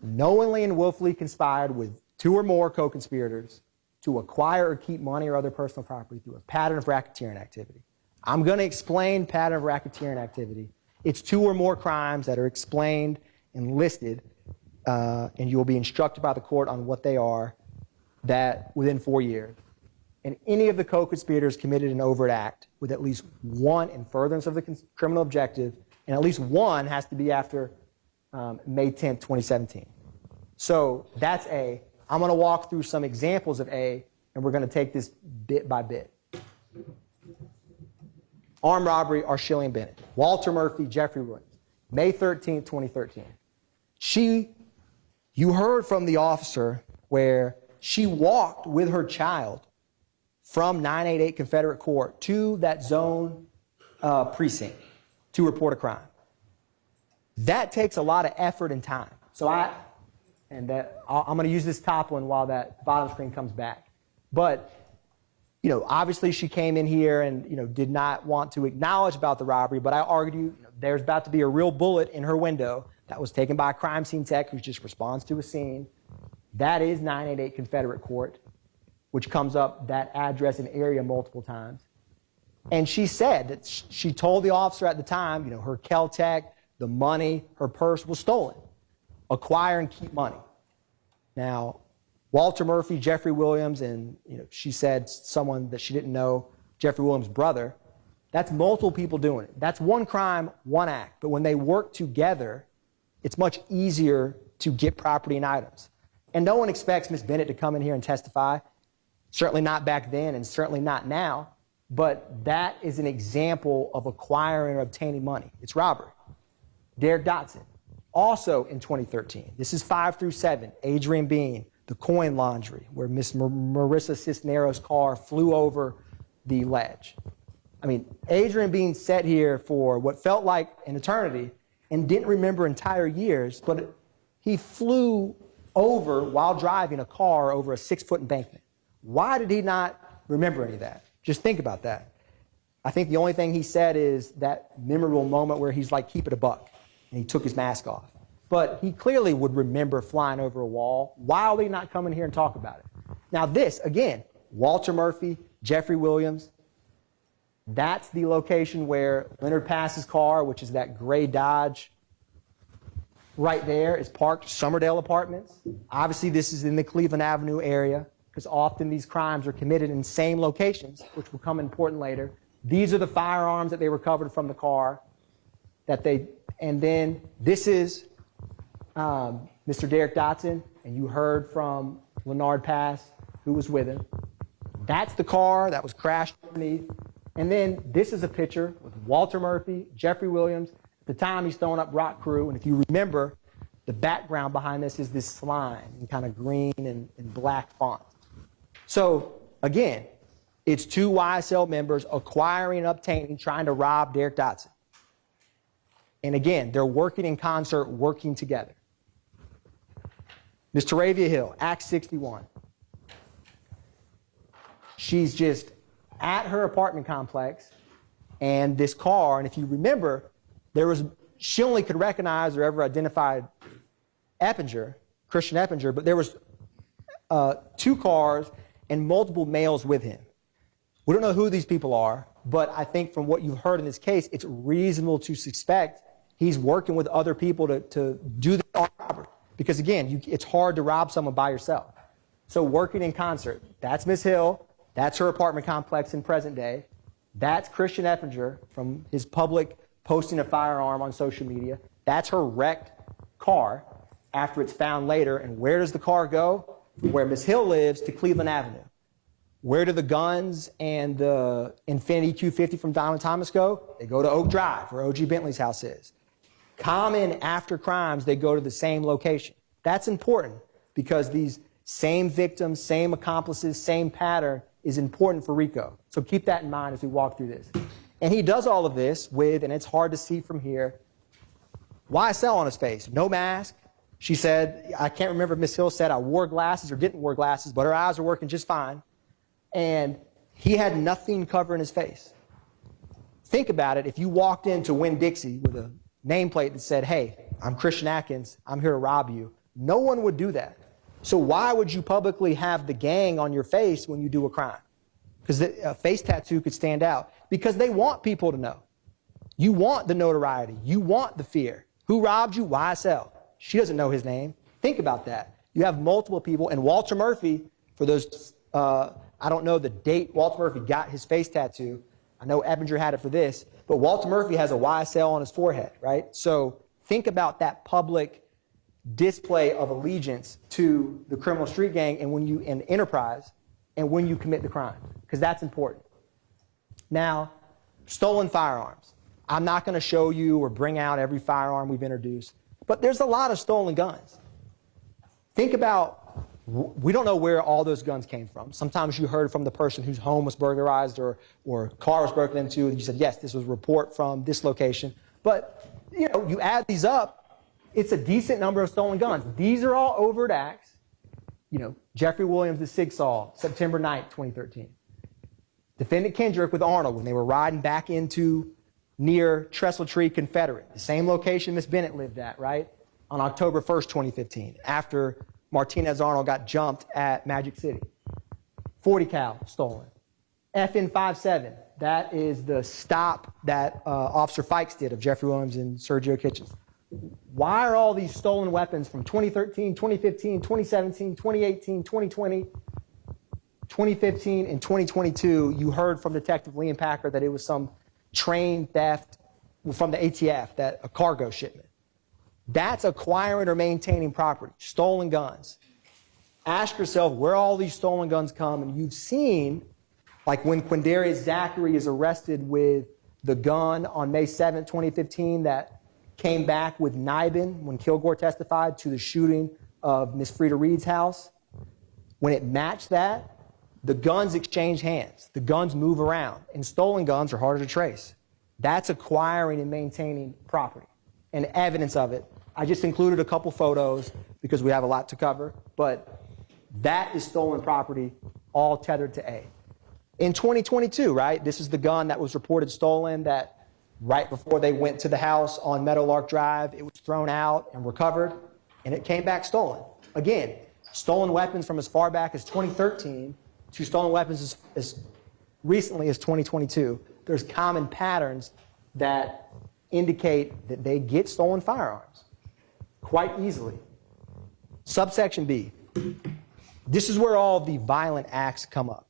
Knowingly and willfully conspired with two or more co-conspirators to acquire or keep money or other personal property through a pattern of racketeering activity. I'm going to explain pattern of racketeering activity. It's two or more crimes that are explained and listed, and you will be instructed by the court on what they are, that within 4 years. And any of the co-conspirators committed an overt act with at least one in furtherance of the criminal objective, and at least one has to be after May 10th, 2017. So that's A. I'm going to walk through some examples of A, and we're going to take this bit by bit. Armed robbery, Arshillian Bennett. Walter Murphy, Jeffrey Williams. May 13th, 2013. You heard from the officer where she walked with her child from 988 Confederate Court to that zone precinct to report a crime. That takes a lot of effort and time. So I'm going to use this top one while that bottom screen comes back. But obviously she came in here and did not want to acknowledge about the robbery, but I argue there's about to be a real bullet in her window that was taken by a crime scene tech who just responds to a scene. That is 988 Confederate Court, which comes up that address and area multiple times. And she said that she told the officer at the time, her Kel-Tec, the money, her purse was stolen. Acquire and keep money. Now, Walter Murphy, Jeffrey Williams, and she said someone that she didn't know, Jeffrey Williams' brother, that's multiple people doing it. That's one crime, one act. But when they work together, it's much easier to get property and items. And no one expects Ms. Bennett to come in here and testify. Certainly not back then and certainly not now. But that is an example of acquiring or obtaining money. It's robbery. Derek Dotson, also in 2013. This is 5 through 7. Adrian Bean, the coin laundry, where Miss Marissa Cisneros' car flew over the ledge. I mean, Adrian Bean sat here for what felt like an eternity and didn't remember entire years, but he flew over while driving a car over a 6-foot embankment. Why did he not remember any of that? Just think about that. I think the only thing he said is that memorable moment where he's like, keep it a buck, and he took his mask off. But he clearly would remember flying over a wall. Why are they not coming here and talk about it? Now this, again, Walter Murphy, Jeffrey Williams, that's the location where Leonard Pass's car, which is that gray Dodge right there, is parked, Summerdale Apartments. Obviously, this is in the Cleveland Avenue area because often these crimes are committed in same locations, which will come important later. These are the firearms that they recovered from the car and then this is Mr. Derek Dotson, and you heard from Leonard Pass, who was with him. That's the car that was crashed underneath. And then this is a picture with Walter Murphy, Jeffrey Williams. At the time, he's throwing up rock crew. And if you remember, the background behind this is this slime in kind of green and black font. So, again, it's two YSL members acquiring and obtaining, trying to rob Derek Dotson. And again, they're working in concert, working together. Ms. Taravia Hill, Act 61. She's just at her apartment complex, and this car, and if you remember, she only could recognize or ever identified Christian Eppinger, but there was 2 cars and multiple males with him. We don't know who these people are, but I think from what you've heard in this case, it's reasonable to suspect he's working with other people to do the armed robbery. Because again, it's hard to rob someone by yourself. So working in concert, that's Ms. Hill, that's her apartment complex in present day, that's Christian Eppinger from his public posting a firearm on social media, That's her wrecked car after it's found later. And where does the car go? From where Miss Hill lives to Cleveland Avenue. Where do the guns and the Infiniti Q50 from Diamond Thomas go? They go to Oak Drive, where O.G. Bentley's house is. Common after crimes, they go to the same location. That's important because these same victims, same accomplices, same pattern is important for RICO. So keep that in mind as we walk through this. And he does all of this with, and it's hard to see from here, YSL on his face, no mask. She said, I can't remember if Miss Hill said I wore glasses or didn't wear glasses, but her eyes are working just fine. And he had nothing covering his face. Think about it. If you walked into Winn-Dixie with a nameplate that said, hey, I'm Christian Atkins, I'm here to rob you, no one would do that. So why would you publicly have the gang on your face when you do a crime? Because a face tattoo could stand out. Because they want people to know. You want the notoriety. You want the fear. Who robbed you? YSL. She doesn't know his name. Think about that. You have multiple people. And Walter Murphy, for those, I don't know the date Walter Murphy got his face tattoo. I know Ebinger had it for this. But Walter Murphy has a YSL on his forehead, right? So think about that public display of allegiance to the criminal street gang and when you in enterprise and when you commit the crime, because that's important. Now, stolen firearms. I'm not going to show you or bring out every firearm we've introduced, but there's a lot of stolen guns. Think about, we don't know where all those guns came from. Sometimes you heard from the person whose home was burglarized or car was broken into, and you said, yes, this was a report from this location. But, you know, you add these up, it's a decent number of stolen guns. These are all overt acts. You know, Jeffrey Williams, the Sig Sauer, September 9th, 2013. Defendant Kendrick with Arnold when they were riding back into near Trestle Tree Confederate, the same location Miss Bennett lived at, right? On October 1st, 2015, after Martinez Arnold got jumped at Magic City. 40 cal stolen. FN 57, that is the stop that Officer Fikes did of Jeffrey Williams and Sergio Kitchens. Why are all these stolen weapons from 2013, 2015, 2017, 2018, 2020, 2015, and 2022, you heard from Detective Liam Packer that it was some train theft from the ATF, that a cargo shipment. That's acquiring or maintaining property, stolen guns. Ask yourself where all these stolen guns come, and you've seen, like when Quindarius Zachary is arrested with the gun on May 7th, 2015, that came back with Nibin when Kilgore testified to the shooting of Miss Frida Reed's house. When it matched that, the guns exchange hands. The guns move around, and stolen guns are harder to trace. That's acquiring and maintaining property and evidence of it. I just included a couple photos because we have a lot to cover, but that is stolen property, all tethered to A. In 2022, right, this is the gun that was reported stolen that right before they went to the house on Meadowlark Drive, it was thrown out and recovered, and it came back stolen. Again, stolen weapons from as far back as 2013 to stolen weapons as recently as 2022. There's common patterns that indicate that they get stolen firearms quite easily. Subsection B. This is where all the violent acts come up.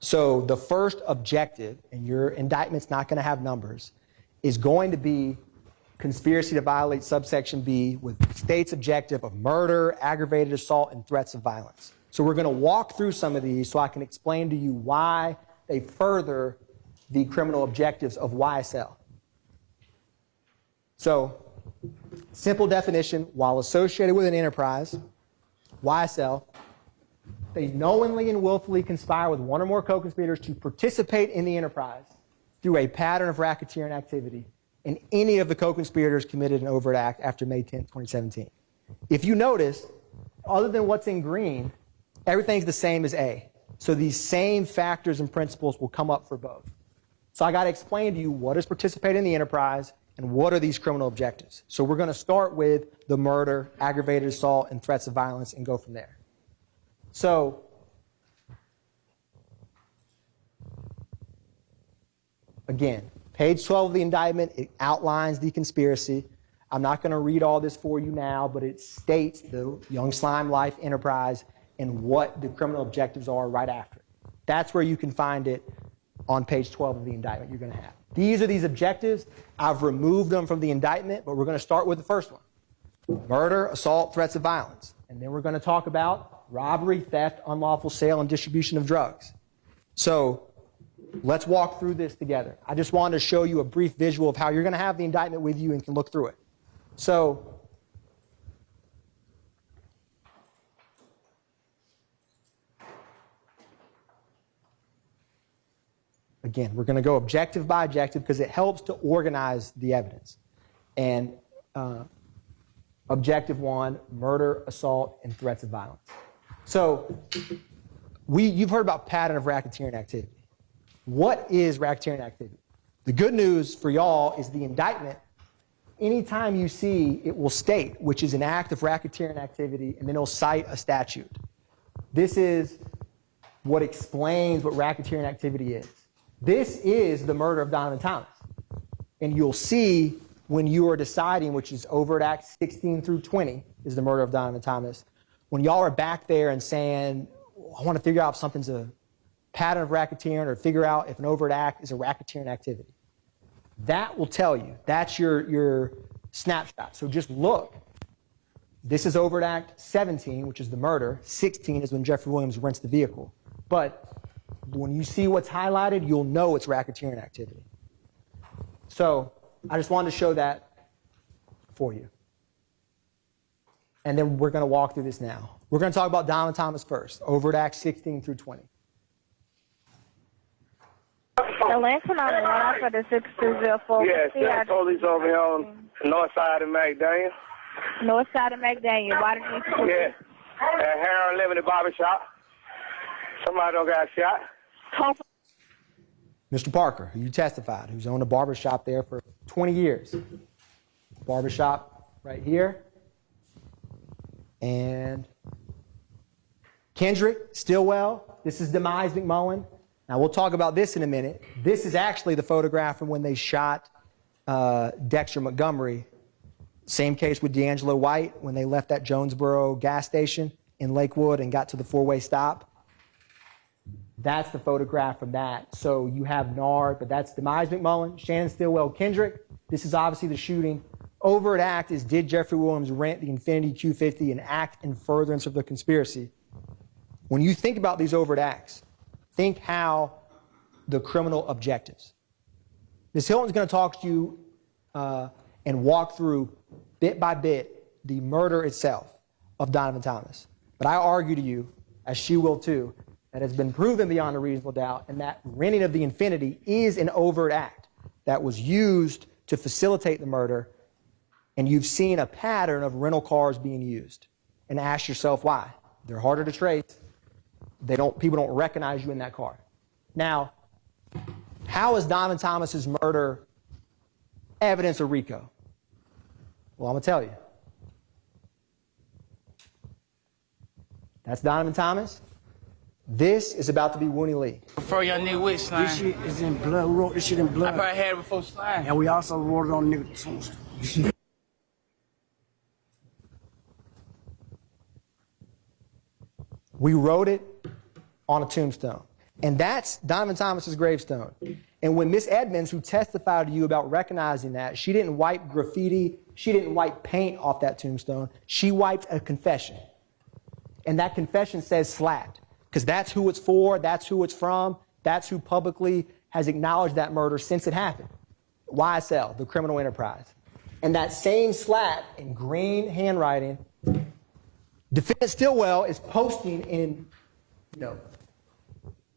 So the first objective, and your indictment's not going to have numbers, is going to be conspiracy to violate subsection B with state's objective of murder, aggravated assault, and threats of violence. So we're going to walk through some of these so I can explain to you why they further the criminal objectives of YSL. So, simple definition, while associated with an enterprise, YSL, they knowingly and willfully conspire with one or more co-conspirators to participate in the enterprise through a pattern of racketeering activity, and any of the co-conspirators committed an overt act after May 10, 2017. If you notice, other than what's in green, everything's the same as A. So these same factors and principles will come up for both. So I got to explain to you what is participating in the enterprise and what are these criminal objectives. So we're going to start with the murder, aggravated assault, and threats of violence and go from there. So again, page 12 of the indictment, it outlines the conspiracy. I'm not going to read all this for you now, but it states the Young Slime Life enterprise and what the criminal objectives are right after it. That's where you can find it on page 12 of the indictment you're going to have. These are these objectives. I've removed them from the indictment, but we're going to start with the first one. Murder, assault, threats of violence. And then we're going to talk about robbery, theft, unlawful sale, and distribution of drugs. So let's walk through this together. I just wanted to show you a brief visual of how you're going to have the indictment with you and can look through it. So again, we're going to go objective by objective because it helps to organize the evidence. And objective 1, murder, assault, and threats of violence. So you've heard about pattern of racketeering activity. What is racketeering activity? The good news for y'all is the indictment, anytime you see, it will state, which is an act of racketeering activity, and then it'll cite a statute. This is what explains what racketeering activity is. This is the murder of Donovan Thomas. And you'll see when you are deciding, which is overt act 16 through 20, is the murder of Donovan Thomas. When y'all are back there and saying, I want to figure out if something's a pattern of racketeering or figure out if an overt act is a racketeering activity. That will tell you. That's your snapshot. So just look. This is overt act 17, which is the murder. 16 is when Jeffrey Williams rents the vehicle. But when you see what's highlighted, you'll know it's racketeering activity. So I just wanted to show that for you. And then we're going to walk through this now. We're going to talk about Donovan Thomas first, overt act 16 through 20. The Lansing on the line for the 620. Yes, there's police over here on the north side of McDaniel. North side of McDaniel. Why did you? Yeah. At Harold living in the barber shop. Somebody don't got shot. Mr. Parker, who you testified, who's owned a barber shop there for 20 years. Barber shop right here. And Kendrick, Stillwell, this is Demise McMullen. Now, we'll talk about this in a minute. This is actually the photograph from when they shot Dexter Montgomery. Same case with D'Angelo White when they left that Jonesboro gas station in Lakewood and got to the four-way stop. That's the photograph from that. So you have Nard, but that's Demise McMullen, Shannon Stillwell, Kendrick. This is obviously the shooting. Overt act is, did Jeffrey Williams rent the Infiniti Q50 and act in furtherance of the conspiracy? When you think about these overt acts, think how the criminal objectives. Ms. Hilton's going to talk to you and walk through bit by bit the murder itself of Donovan Thomas. But I argue to you, as she will too, that has been proven beyond a reasonable doubt, and that renting of the Infiniti is an overt act that was used to facilitate the murder, and you've seen a pattern of rental cars being used. And ask yourself why. They're harder to trace. People don't recognize you in that car. Now, how is Donovan Thomas's murder evidence of RICO? Well, I'm going to tell you. That's Donovan Thomas. This is about to be Wooney Lee. Before y'all nigga with slime. This shit is in blood. We wrote this shit in blood. I probably had it before slime. And we also wrote it on nigga tombstone. We wrote it on a tombstone. And that's Donovan Thomas's gravestone. And when Miss Edmonds, who testified to you about recognizing that, she didn't wipe graffiti, she didn't wipe paint off that tombstone. She wiped a confession. And that confession says SLAT, because that's who it's for, that's who it's from, that's who publicly has acknowledged that murder since it happened. YSL, the criminal enterprise. And that same SLAT in green handwriting, Defendant Stillwell is posting in,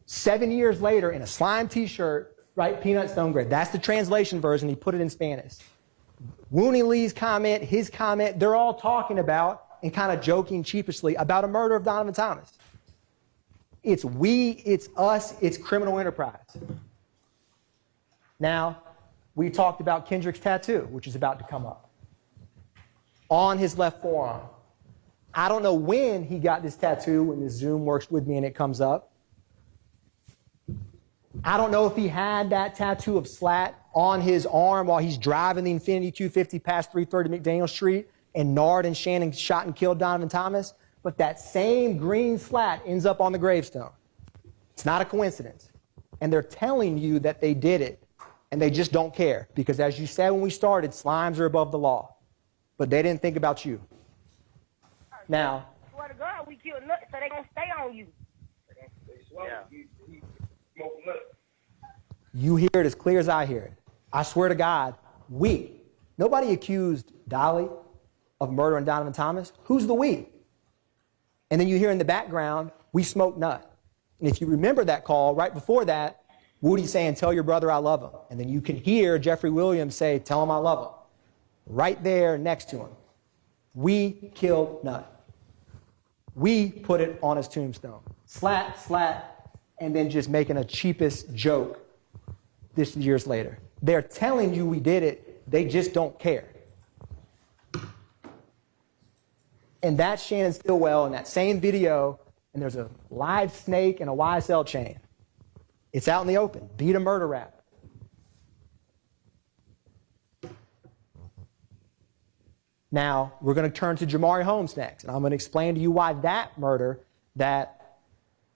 7 years later in a slime t-shirt, right, Peanut Stone Gray. That's the translation version. He put it in Spanish. Wooney Lee's comment, his comment, they're all talking about and kind of joking sheepishly about a murder of Donovan Thomas. It's we, it's us, it's criminal enterprise. Now, we talked about Kendrick's tattoo, which is about to come up on his left forearm. I don't know when he got this tattoo, when the Zoom works with me and it comes up. I don't know if he had that tattoo of SLAT on his arm while he's driving the Infiniti Q50 past 330 McDaniel Street and Nard and Shannon shot and killed Donovan Thomas, but that same green SLAT ends up on the gravestone. It's not a coincidence. And they're telling you that they did it and they just don't care. Because as you said when we started, slimes are above the law. But they didn't think about you. Now, Swear to God, we killed nuts, so they gonna stay on you. you hear it as clear as I hear it. I swear to God, nobody accused Dolly of murdering Donovan Thomas. Who's the we? And then you hear in the background, we smoke nut. And if you remember that call, right before that, Woody's saying, tell your brother I love him. And then you can hear Jeffrey Williams say, tell him I love him. Right there next to him. We killed Nut. We put it on his tombstone. Slat, and then just making a cheapest joke this years later. They're telling you we did it, they just don't care. And that's Shannon Stillwell in that same video, and there's a live snake and a YSL chain. It's out in the open. Beat a murder rap. Now, we're going to turn to Jamari Holmes next, and I'm going to explain to you why that murder that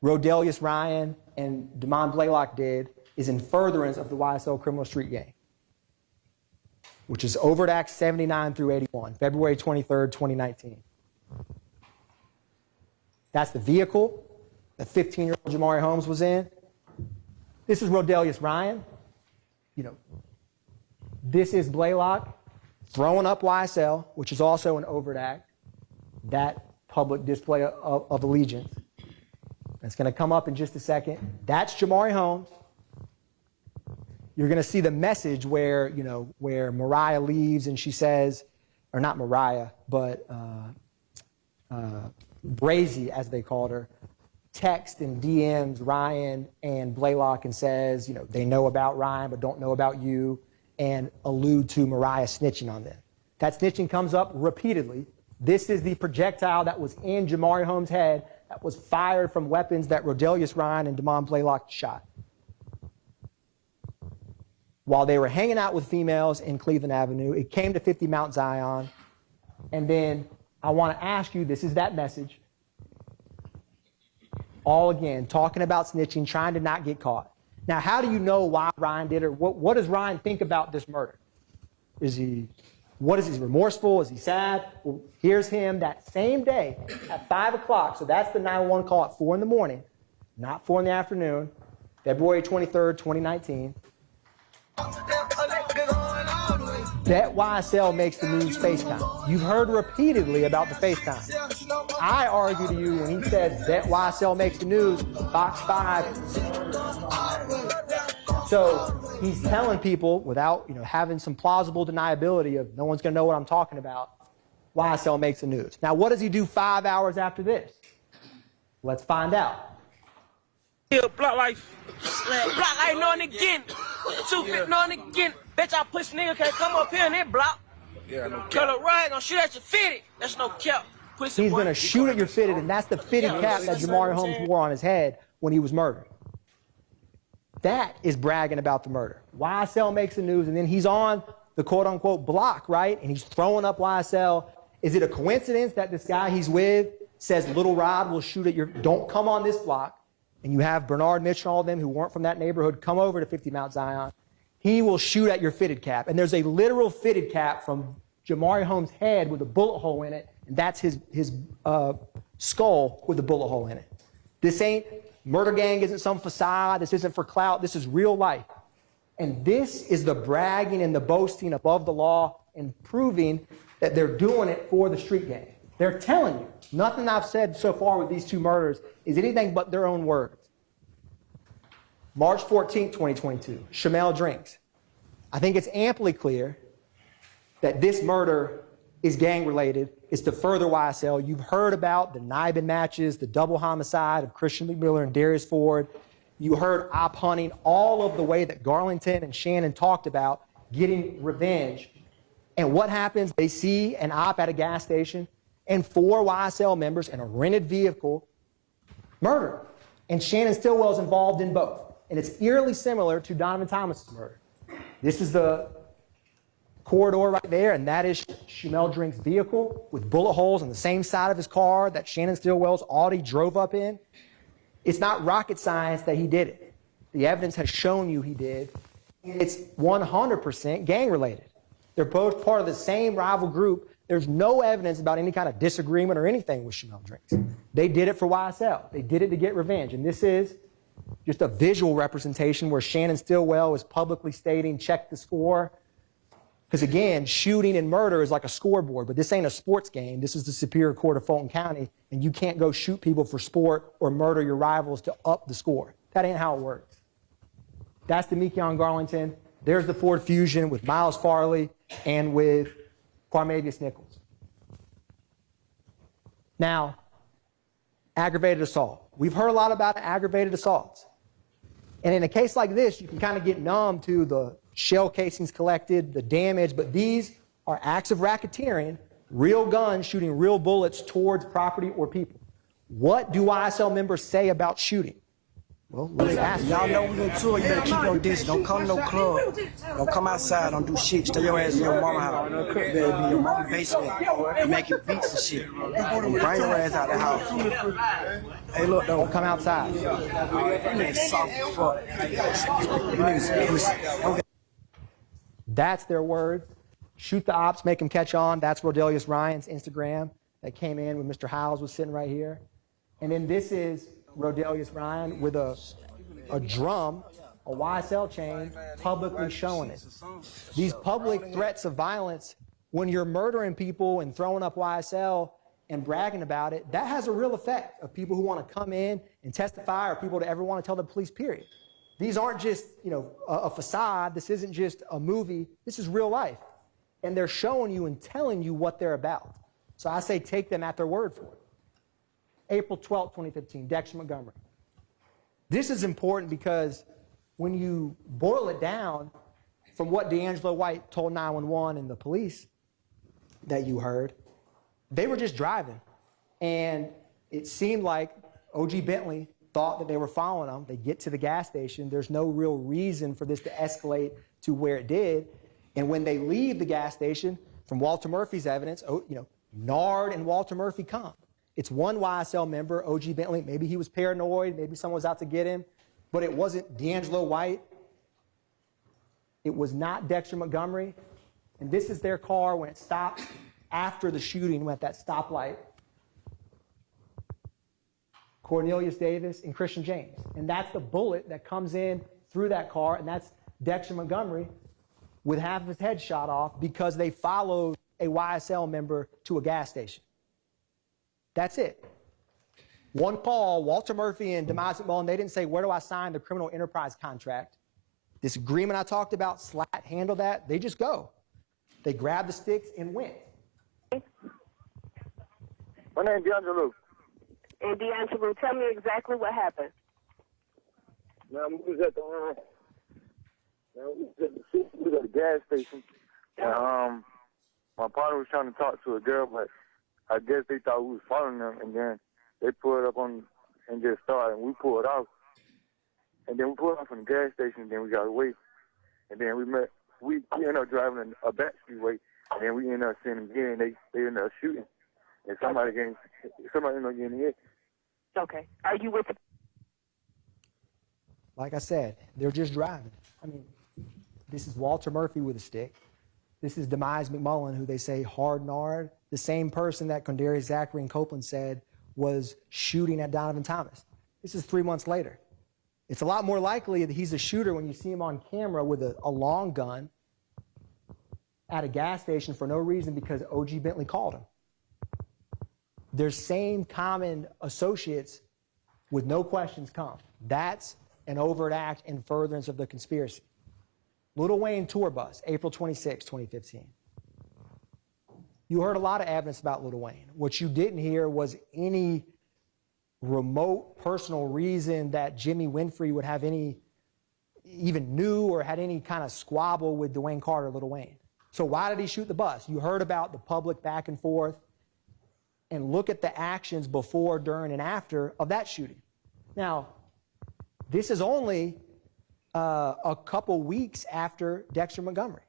Rodelius Ryan and Damon Blaylock did is in furtherance of the YSL criminal street gang, which is Overt Act 79 through 81, February 23rd, 2019. That's the vehicle that 15-year-old Jamari Holmes was in. This is Rodelius Ryan. This is Blaylock throwing up YSL, which is also an overt act, that public display of allegiance. That's going to come up in just a second. That's Jamari Holmes. You're going to see the message where, where Mariah leaves and she says, or not Mariah, but Brazy, as they called her, text and DMs Ryan and Blaylock and says, they know about Ryan but don't know about you, and allude to Mariah snitching on them. That snitching comes up repeatedly. This is the projectile that was in Jamari Holmes' head that was fired from weapons that Rodelius Ryan and Damon Blaylock shot while they were hanging out with females in Cleveland Avenue. It came to 50 Mount Zion. And then I want to ask you, this is that message. All again, talking about snitching, trying to not get caught. Now, how do you know why Ryan did it? What does Ryan think about this murder? Is he remorseful? Is he sad? Well, here's him that same day at 5 o'clock. So that's the 911 call at 4 in the morning, not 4 in the afternoon, February 23rd, 2019. That YSL makes the news FaceTime. You've heard repeatedly about the FaceTime. I argue to you when he says that YSL makes the news, Fox 5. So he's telling people without having some plausible deniability of no one's going to know what I'm talking about, YSL makes the news. Now, what does he do 5 hours after this? Let's find out. Block life. Block life knowing again. 250 knowing again. Bet y'all pussy nigga can't come up here in that block. Yeah, no cap. Kill a ride, gonna shoot at your fitted. That's no cap. Pussy He's gonna shoot at your fitted, and that's the fitted cap that Jamari Holmes wore on his head when he was murdered. That is bragging about the murder. YSL makes the news, and then he's on the quote-unquote block, right? And he's throwing up YSL. Is it a coincidence that this guy he's with says, Little Rod will shoot at your, don't come on this block, and you have Bernard Mitch and all of them who weren't from that neighborhood come over to 50 Mount Zion, he will shoot at your fitted cap. And there's a literal fitted cap from Jamari Holmes' head with a bullet hole in it, and that's his skull with a bullet hole in it. This ain't, murder gang isn't some facade, this isn't for clout, this is real life. And this is the bragging and the boasting above the law and proving that they're doing it for the street gang. They're telling you, nothing I've said so far with these two murders is anything but their own words. March 14th, 2022, Shamel Drinks. I think it's amply clear that this murder is gang-related. It's to further YSL. You've heard about the Nibin matches, the double homicide of Christian McMiller and Darius Ford. You heard op hunting, all of the way that Garlington and Shannon talked about getting revenge. And what happens? They see an op at a gas station and 4 YSL members in a rented vehicle murdered. And Shannon Stillwell's involved in both. And it's eerily similar to Donovan Thomas's murder. This is the corridor right there, and that is Shamel Drink's vehicle with bullet holes on the same side of his car that Shannon Stillwell's Audi drove up in. It's not rocket science that he did it. The evidence has shown you he did. And it's 100% gang-related. They're both part of the same rival group. There's no evidence about any kind of disagreement or anything with Chanel drinks. They did it for YSL. They did it to get revenge. And this is just a visual representation where Shannon Stillwell is publicly stating, check the score. Because again, shooting and murder is like a scoreboard, but this ain't a sports game. This is the Superior Court of Fulton County, and you can't go shoot people for sport or murder your rivals to up the score. That ain't how it works. That's the Mekion Garlington. There's the Ford Fusion with Miles Farley and with Quarmavius Nichols. Now, aggravated assault. We've heard a lot about aggravated assaults. And in a case like this, you can kind of get numb to the shell casings collected, the damage, but these are acts of racketeering, real guns shooting real bullets towards property or people. What do YSL members say about shooting? Well, let's ask. Y'all know we gonna tour. You better keep your distance. Don't come to no club. Don't come outside. Don't do shit. Stay your ass in your mama house. You better be in your mama basement. You making beats and shit. Don't bring your ass out the house. Hey, look, though. Don't come outside. You niggas soft as fuck. You niggas pussy. Okay. That's their words. Shoot the ops, make them catch on. That's Rodelius Ryan's Instagram that came in when Mr. Howes was sitting right here. And then this is Rodelius Ryan with a drum, a YSL chain, publicly showing it. These public threats of violence, when you're murdering people and throwing up YSL and bragging about it, that has a real effect of people who want to come in and testify or people that ever want to tell the police, period. These aren't just, a facade. This isn't just a movie. This is real life. And they're showing you and telling you what they're about. So I say take them at their word for it. April 12, 2015, Dexter Montgomery. This is important because when you boil it down from what D'Angelo White told 911 and the police that you heard, they were just driving. And it seemed like O.G. Bentley thought that they were following them. They get to the gas station. There's no real reason for this to escalate to where it did. And when they leave the gas station, from Walter Murphy's evidence, Nard and Walter Murphy come. It's one YSL member, O.G. Bentley. Maybe he was paranoid. Maybe someone was out to get him. But it wasn't D'Angelo White. It was not Dexter Montgomery. And this is their car when it stopped after the shooting, at that stoplight. Cornelius Davis and Christian James. And that's the bullet that comes in through that car, and that's Dexter Montgomery with half of his head shot off because they followed a YSL member to a gas station. That's it. One call, Walter Murphy and Demise McMullen, they didn't say, where do I sign the criminal enterprise contract? This agreement I talked about, Slat handled that. They just go. They grabbed the sticks and went. My name's D'Angelo. And D'Angelo, tell me exactly what happened. Now, we was at the gas station. And, my partner was trying to talk to a girl, but I guess they thought we was following them, and then they pulled up on and just started, and we pulled off. And then we pulled off from the gas station, and then we got away. And then we ended up driving a back streetway, and then we ended up seeing them again. They ended up shooting, and somebody ended up getting hit. Okay. Are you with the... Like I said, they're just driving. I mean, this is Walter Murphy with a stick. This is Demise McMullen, who they say hard Nard, the same person that Condarius Zachary and Copeland said was shooting at Donovan Thomas. This is 3 months later. It's a lot more likely that he's a shooter when you see him on camera with a long gun at a gas station for no reason because O.G. Bentley called him. Their same common associates with no questions come. That's an overt act in furtherance of the conspiracy. Lil Wayne tour bus, April 26, 2015. You heard a lot of evidence about Lil Wayne. What you didn't hear was any remote personal reason that Jimmy Winfrey would have any, even knew or had any kind of squabble with Dwayne Carter, Lil Wayne. So why did he shoot the bus? You heard about the public back and forth, and look at the actions before, during, and after of that shooting. Now, this is only a couple weeks after Dexter Montgomery.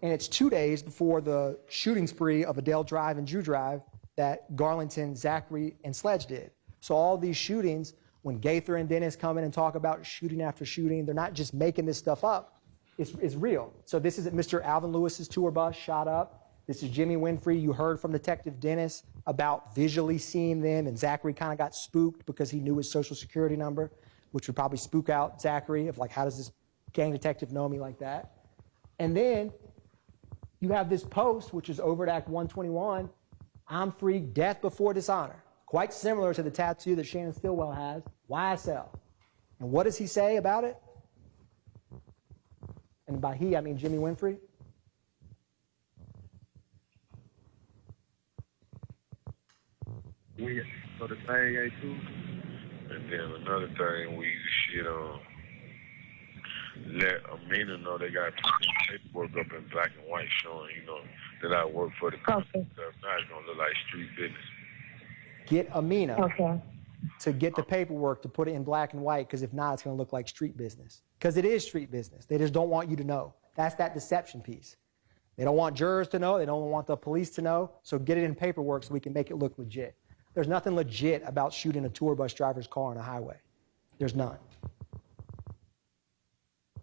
And it's 2 days before the shooting spree of Adele Drive and Drew Drive that Garlington, Zachary, and Sledge did. So all these shootings, when Gaither and Dennis come in and talk about shooting after shooting, they're not just making this stuff up. is real. So this is Mr. Alvin Lewis's tour bus shot up. This is Jimmy Winfrey. You heard from Detective Dennis about visually seeing them, and Zachary kind of got spooked because he knew his social security number, which would probably spook out Zachary of like, how does this gang detective know me like that? And then you have this post, which is over at Act 121, I'm free, death before dishonor. Quite similar to the tattoo that Shannon Stillwell has, YSL. And what does he say about it? And by he, I mean Jimmy Winfrey. So the thing ain't too. And then another thing, we should let Amina know they got paperwork up in black and white showing, that I work for the company. So now it's gonna look like street business. Get Amina to get the paperwork to put it in black and white, because if not, it's going to look like street business. Because it is street business. They just don't want you to know. That's that deception piece. They don't want jurors to know. They don't want the police to know. So get it in paperwork so we can make it look legit. There's nothing legit about shooting a tour bus driver's car on a highway. There's none.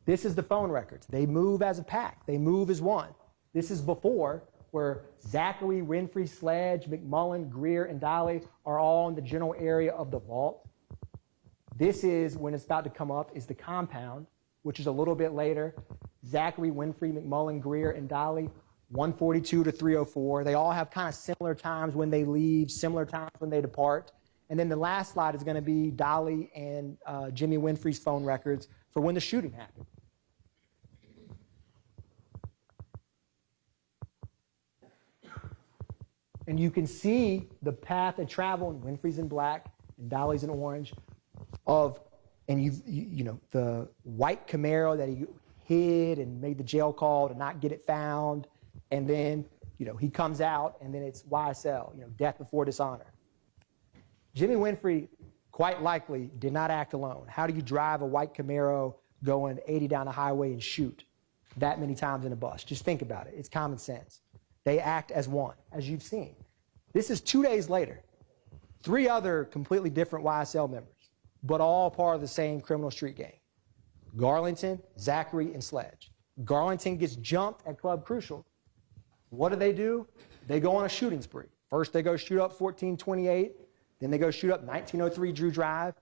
This is the phone records. They move as a pack. They move as one. This is before, where Zachary, Winfrey, Sledge, McMullen, Greer, and Dolly are all in the general area of the vault. This is, when it's about to come up, is the compound, which is a little bit later. Zachary, Winfrey, McMullen, Greer, and Dolly, 142 to 304. They all have kind of similar times when they leave, similar times when they depart. And then the last slide is going to be Dolly and Jimmy Winfrey's phone records for when the shooting happened. And you can see the path of travel, and Winfrey's in black and Dolly's in orange, and the white Camaro that he hid and made the jail call to not get it found, and then he comes out, and then it's YSL, death before dishonor. Jimmy Winfrey quite likely did not act alone. How do you drive a white Camaro going 80 down the highway and shoot that many times in a bus? Just think about it. It's common sense. They act as one, as you've seen. This is 2 days later. 3 other completely different YSL members, but all part of the same criminal street gang. Garlington, Zachary, and Sledge. Garlington gets jumped at Club Crucial. What do? They go on a shooting spree. First they go shoot up 1428, then they go shoot up 1903 Drew Drive,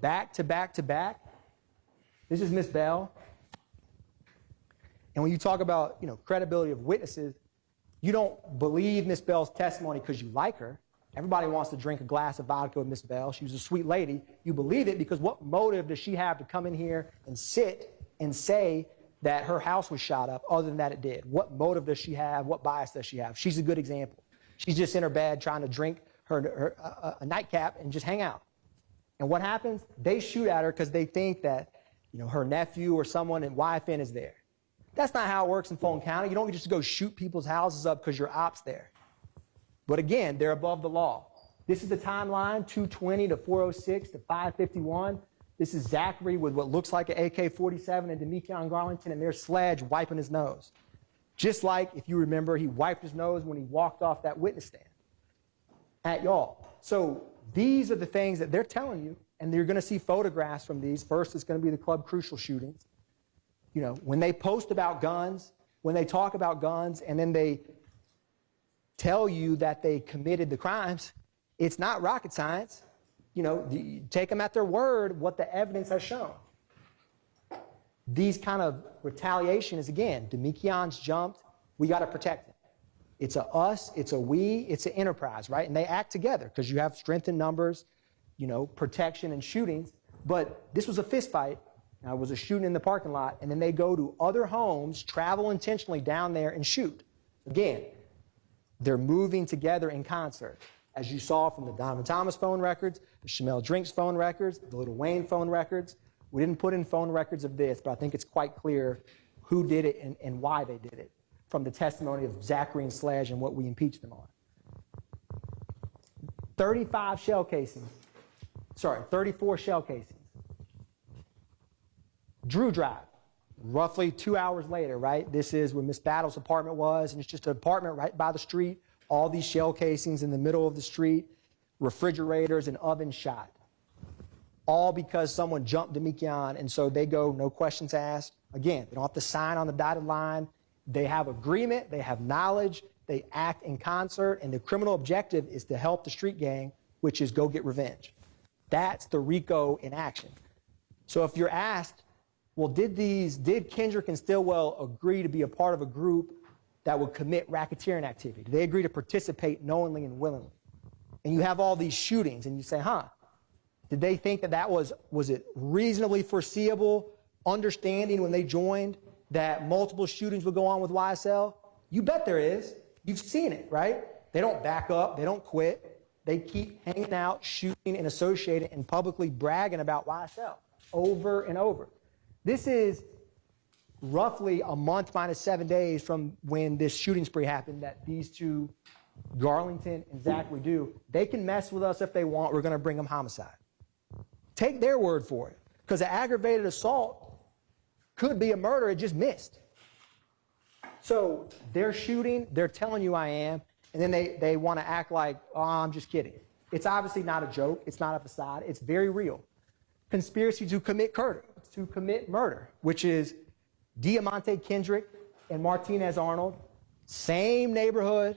back to back to back. This is Miss Bell. And when you talk about, credibility of witnesses, you don't believe Miss Bell's testimony because you like her. Everybody wants to drink a glass of vodka with Miss Bell. She was a sweet lady. You believe it because what motive does she have to come in here and sit and say that her house was shot up other than that it did? What motive does she have? What bias does she have? She's a good example. She's just in her bed trying to drink a nightcap and just hang out. And what happens? They shoot at her because they think that her nephew or someone in YFN is there. That's not how it works in Fulton County. You don't just go shoot people's houses up because your op's there. But again, they're above the law. This is the timeline, 220 to 406 to 551. This is Zachary with what looks like an AK-47 and Demekion Garlington, and there's Sledge wiping his nose. Just like, if you remember, he wiped his nose when he walked off that witness stand at y'all. So these are the things that they're telling you, and you're going to see photographs from these. First, it's going to be the Club Crucial shootings. When they post about guns, when they talk about guns, and then they tell you that they committed the crimes, it's not rocket science. You take them at their word, what the evidence has shown. These kind of retaliation is, again, Demekion's jumped, we got to protect him. It's a us, it's a we, it's an enterprise, right? And they act together because you have strength in numbers, protection and shootings. But this was a fist fight. It was a shooting in the parking lot, and then they go to other homes, travel intentionally down there and shoot. Again, they're moving together in concert. As you saw from the Donovan Thomas phone records, the Shamel Drinks phone records, the Little Wayne phone records. We didn't put in phone records of this, but I think it's quite clear who did it and why they did it from the testimony of Zachary and Sledge and what we impeached them on. 34 shell casings. Drew Drive, roughly 2 hours later, right? This is where Miss Battle's apartment was, and it's just an apartment right by the street. All these shell casings in the middle of the street, refrigerators and ovens shot. All because someone jumped Demekion, and so they go, no questions asked. Again, they don't have to sign on the dotted line. They have agreement, they have knowledge, they act in concert, and the criminal objective is to help the street gang, which is go get revenge. That's the RICO in action. So if you're asked, well, did Kendrick and Stillwell agree to be a part of a group that would commit racketeering activity? Did they agree to participate knowingly and willingly? And you have all these shootings, and you say, did they think that was it reasonably foreseeable, understanding when they joined that multiple shootings would go on with YSL? You bet there is. You've seen it, right? They don't back up. They don't quit. They keep hanging out, shooting, and associating, and publicly bragging about YSL over and over. This is roughly a month minus 7 days from when this shooting spree happened that these two, Garlington and Zachary, do. They can mess with us if they want. We're going to bring them homicide. Take their word for it, because an aggravated assault could be a murder. It just missed. So they're shooting. They're telling you I am. And then they want to act like, oh, I'm just kidding. It's obviously not a joke. It's not a facade. It's very real. Conspiracy to commit murder, which is Diamante Kendrick and Martinez Arnold. Same neighborhood,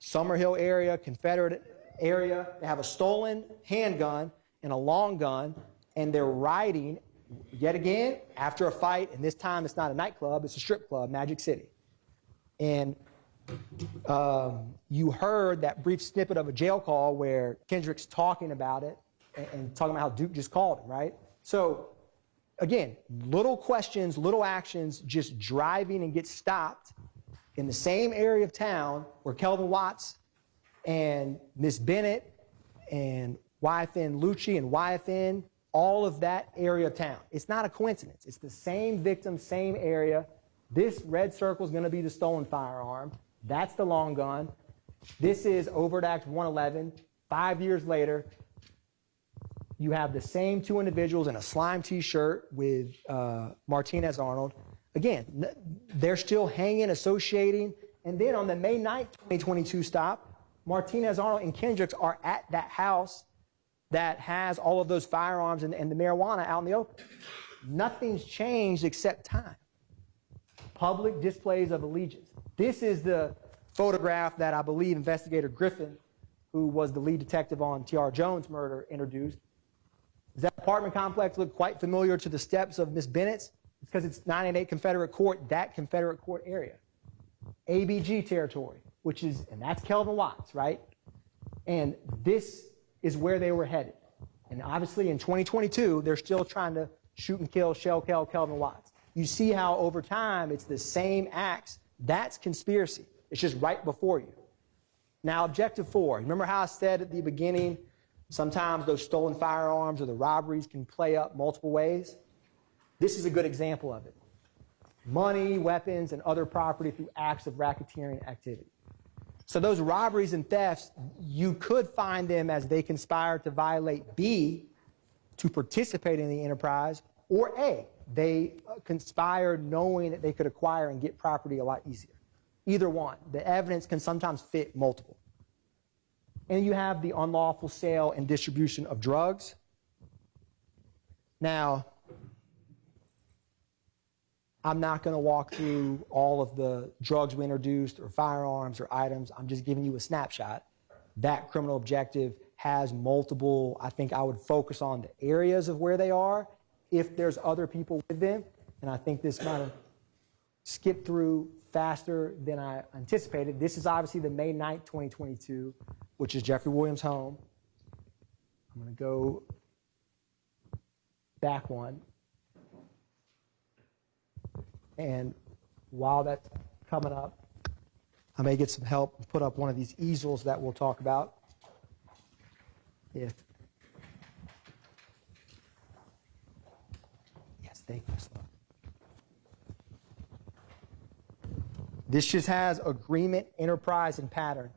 Summerhill area, Confederate area. They have a stolen handgun and a long gun, and they're riding, yet again, after a fight, and this time it's not a nightclub, it's a strip club, Magic City. And you heard that brief snippet of a jail call where Kendrick's talking about it and talking about how Duke just called him, right? So, again, little questions, little actions, just driving and get stopped in the same area of town where Kelvin Watts and Miss Bennett and YFN Lucci and YFN, all of that area of town. It's not a coincidence. It's the same victim, same area. This red circle is going to be the stolen firearm. That's the long gun. This is Overt Act 111. 5 years later, you have the same two individuals in a slime T-shirt with Martinez Arnold. Again, they're still hanging, associating. And then on the May 9th, 2022 stop, Martinez Arnold and Kendricks are at that house that has all of those firearms and the marijuana out in the open. Nothing's changed except time. Public displays of allegiance. This is the photograph that I believe investigator Griffin, who was the lead detective on T.R. Jones' murder, introduced. Does that apartment complex look quite familiar to the steps of Miss Bennett's? It's because it's 988 Confederate Court, that Confederate Court area. ABG territory, which is, and that's Kelvin Watts, right? And this is where they were headed. And obviously in 2022, they're still trying to shoot and kill, shell kill Kelvin Watts. You see how over time it's the same acts. That's conspiracy. It's just right before you. Now, objective 4. Remember how I said at the beginning, sometimes those stolen firearms or the robberies can play up multiple ways? This is a good example of it. Money, weapons, and other property through acts of racketeering activity. So those robberies and thefts, you could find them as they conspired to violate B, to participate in the enterprise, or A, they conspired knowing that they could acquire and get property a lot easier. Either one. The evidence can sometimes fit multiple. And you have the unlawful sale and distribution of drugs. Now, I'm not going to walk through all of the drugs we introduced or firearms or items. I'm just giving you a snapshot. That criminal objective has multiple. I think I would focus on the areas of where they are if there's other people with them. And I think this might have skipped through faster than I anticipated. This is obviously the May 9th, 2022, which is Jeffrey Williams' home. I'm going to go back one. And while that's coming up, I may get some help and put up one of these easels that we'll talk about. Yes, thank you. This just has agreement, enterprise, and pattern.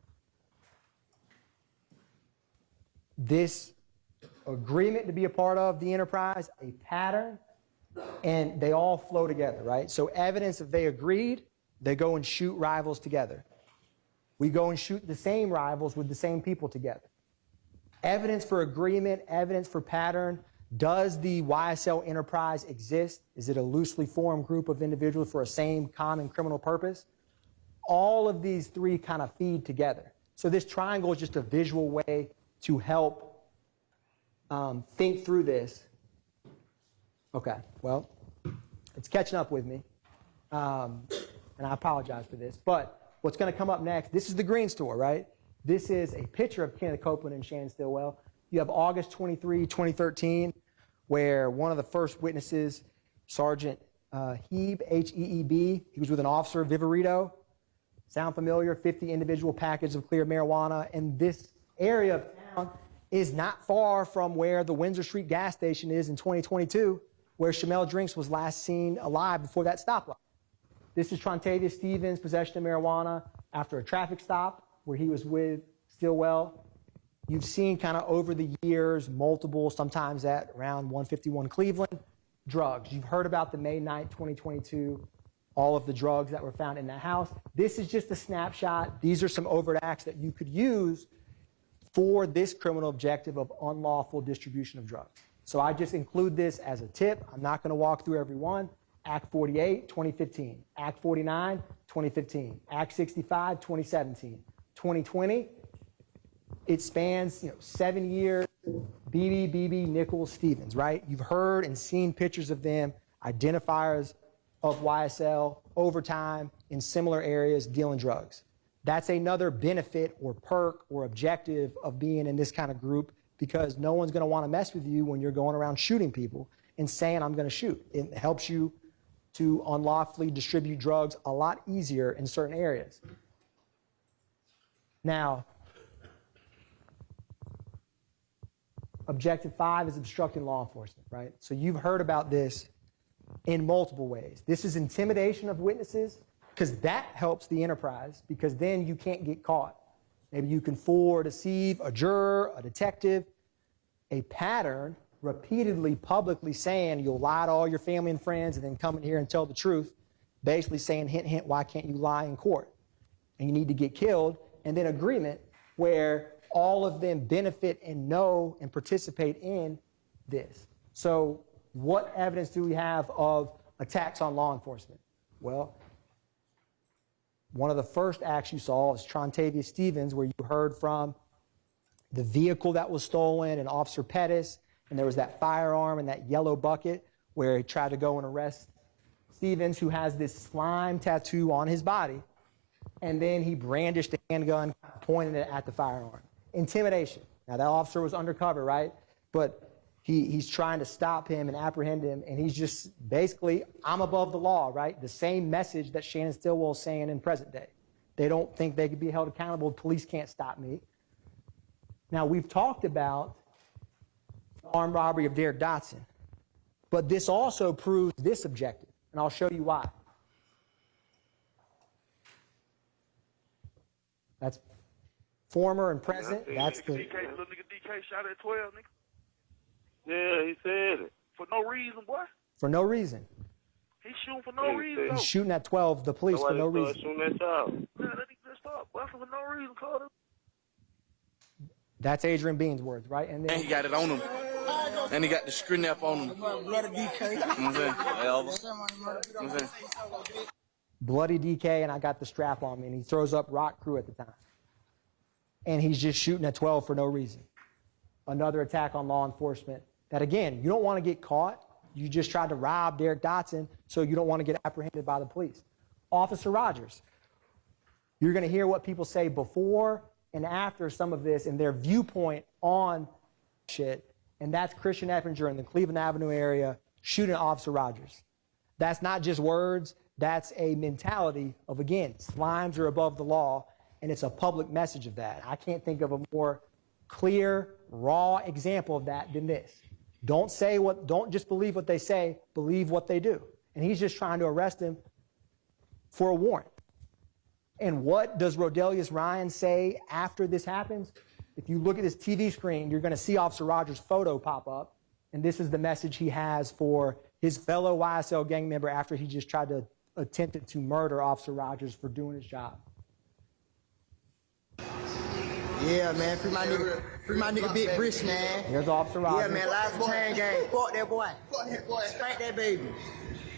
This agreement to be a part of the enterprise, a pattern, and they all flow together, right? So evidence if they agreed, they go and shoot rivals together. We go and shoot the same rivals with the same people together. Evidence for agreement, evidence for pattern. Does the YSL enterprise exist? Is it a loosely formed group of individuals for a same common criminal purpose? All of these three kind of feed together. So this triangle is just a visual way to help think through this. Okay, well, it's catching up with me, and I apologize for this, but what's going to come up next, this is the Green Store, right? This is a picture of Kenneth Copeland and Shannon Stillwell. You have August 23, 2013, where one of the first witnesses, Sergeant Heeb, H-E-E-B, he was with an officer, Viverito. Sound familiar? 50 individual packets of clear marijuana. And this area of town is not far from where the Windsor Street gas station is in 2022, where Shamel Drinks was last seen alive before that stoplight. This is Trontavia Stevens' possession of marijuana after a traffic stop where he was with Stillwell. You've seen kind of over the years, multiple, sometimes at around 151 Cleveland, drugs. You've heard about the May 9th, 2022, all of the drugs that were found in that house. This is just a snapshot. These are some overt acts that you could use for this criminal objective of unlawful distribution of drugs. So I just include this as a tip. I'm not going to walk through every one. Act 48, 2015. Act 49, 2015. Act 65, 2017. 2020, it spans 7 years. BB, Nichols, Stevens, right? You've heard and seen pictures of them, identifiers of YSL over time in similar areas dealing drugs. That's another benefit or perk or objective of being in this kind of group, because no one's going to want to mess with you when you're going around shooting people and saying, I'm going to shoot. It helps you to unlawfully distribute drugs a lot easier in certain areas. Now, Objective 5 is obstructing law enforcement, right? So you've heard about this in multiple ways. This is intimidation of witnesses, because that helps the enterprise, because then you can't get caught. Maybe you can fool or deceive a juror, a detective, a pattern, repeatedly, publicly saying you'll lie to all your family and friends and then come in here and tell the truth, basically saying, hint, hint, why can't you lie in court? And you need to get killed. And then agreement where all of them benefit and know and participate in this. So what evidence do we have of attacks on law enforcement? Well, one of the first acts you saw is Trontavia Stevens, where you heard from the vehicle that was stolen and Officer Pettis, and there was that firearm and that yellow bucket where he tried to go and arrest Stevens, who has this slime tattoo on his body, and then he brandished a handgun, pointing it at the firearm. Intimidation. Now, that officer was undercover, right? But he's trying to stop him and apprehend him, and he's just basically, I'm above the law, right? The same message that Shannon Stillwell is saying in present day. They don't think they could be held accountable. Police can't stop me. Now, we've talked about the armed robbery of Derek Dotson, but this also proves this objective, and I'll show you why. That's former and present. That's the... Little nigga DK shot at 12, nigga. Yeah, he said it. For no reason, boy. For no reason. He's shooting for no reason. He's shooting at 12, the police, for no reason. Shooting at child. Yeah, that nigga just stopped. Boy, for no reason, Carter. That's Adrian Bean's words, right? And then he got it on him. And he got the screen up on him. Bloody DK. You know what I'm saying? Bloody DK, and I got the strap on me, and he throws up Rock Crew at the time. And he's just shooting at 12 for no reason. Another attack on law enforcement that, again, you don't want to get caught. You just tried to rob Derek Dotson, so you don't want to get apprehended by the police. Officer Rogers. You're going to hear what people say before and after some of this and their viewpoint on shit. And that's Christian Eppinger in the Cleveland Avenue area shooting Officer Rogers. That's not just words. That's a mentality of, again, slimes are above the law, and it's a public message of that. I can't think of a more clear, raw example of that than this. Don't just believe what they say, believe what they do. And he's just trying to arrest him for a warrant. And what does Rodelius Ryan say after this happens? If you look at his TV screen, you're going to see Officer Rogers' photo pop up, and this is the message he has for his fellow YSL gang member after he just tried to attempted to murder Officer Rogers for doing his job. Yeah, man, free Free my nigga Big Brish, man. Here's Officer Roger. Yeah, man, live the chain gang. Fuck that boy. Fuck that boy. Spank that baby.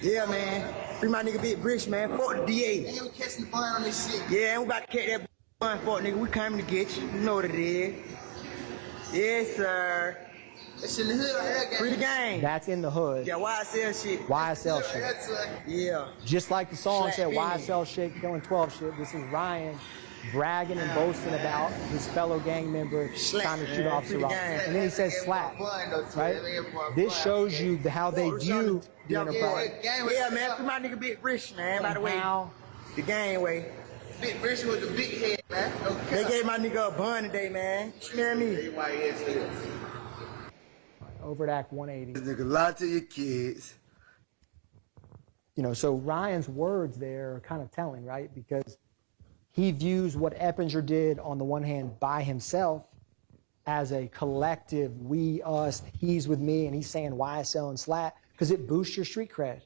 Yeah, man. Free my nigga Big Brish, man. Fuck the DA. Ain't we catching the bun on this shit. Yeah, we about to catch that bun, fuck nigga. We coming to get you. You know what it is. Yes, sir. That shit in the hood right here, gang. Free the gang. That's in the hood. Yeah, YSL shit. YSL shit. Yeah. Just like the song Slap said, me. YSL shit, killing 12 shit. This is Ryan bragging and boasting about his fellow gang member trying to shoot Officer Roger. And then he says slap, right? This shows you how they view the enterprise. Yeah, man. Free my nigga Big Brish, man. By the way, the gang way. Big Brish with the big head, man. They gave my nigga a bun today, man. Smell me. YSL. Overt Act 180. This nigga lie to your kids. You know, so Ryan's words there are kind of telling, right? Because he views what Eppinger did on the one hand by himself as a collective, we, us, he's with me, and he's saying YSL and SLAT, because it boosts your street cred.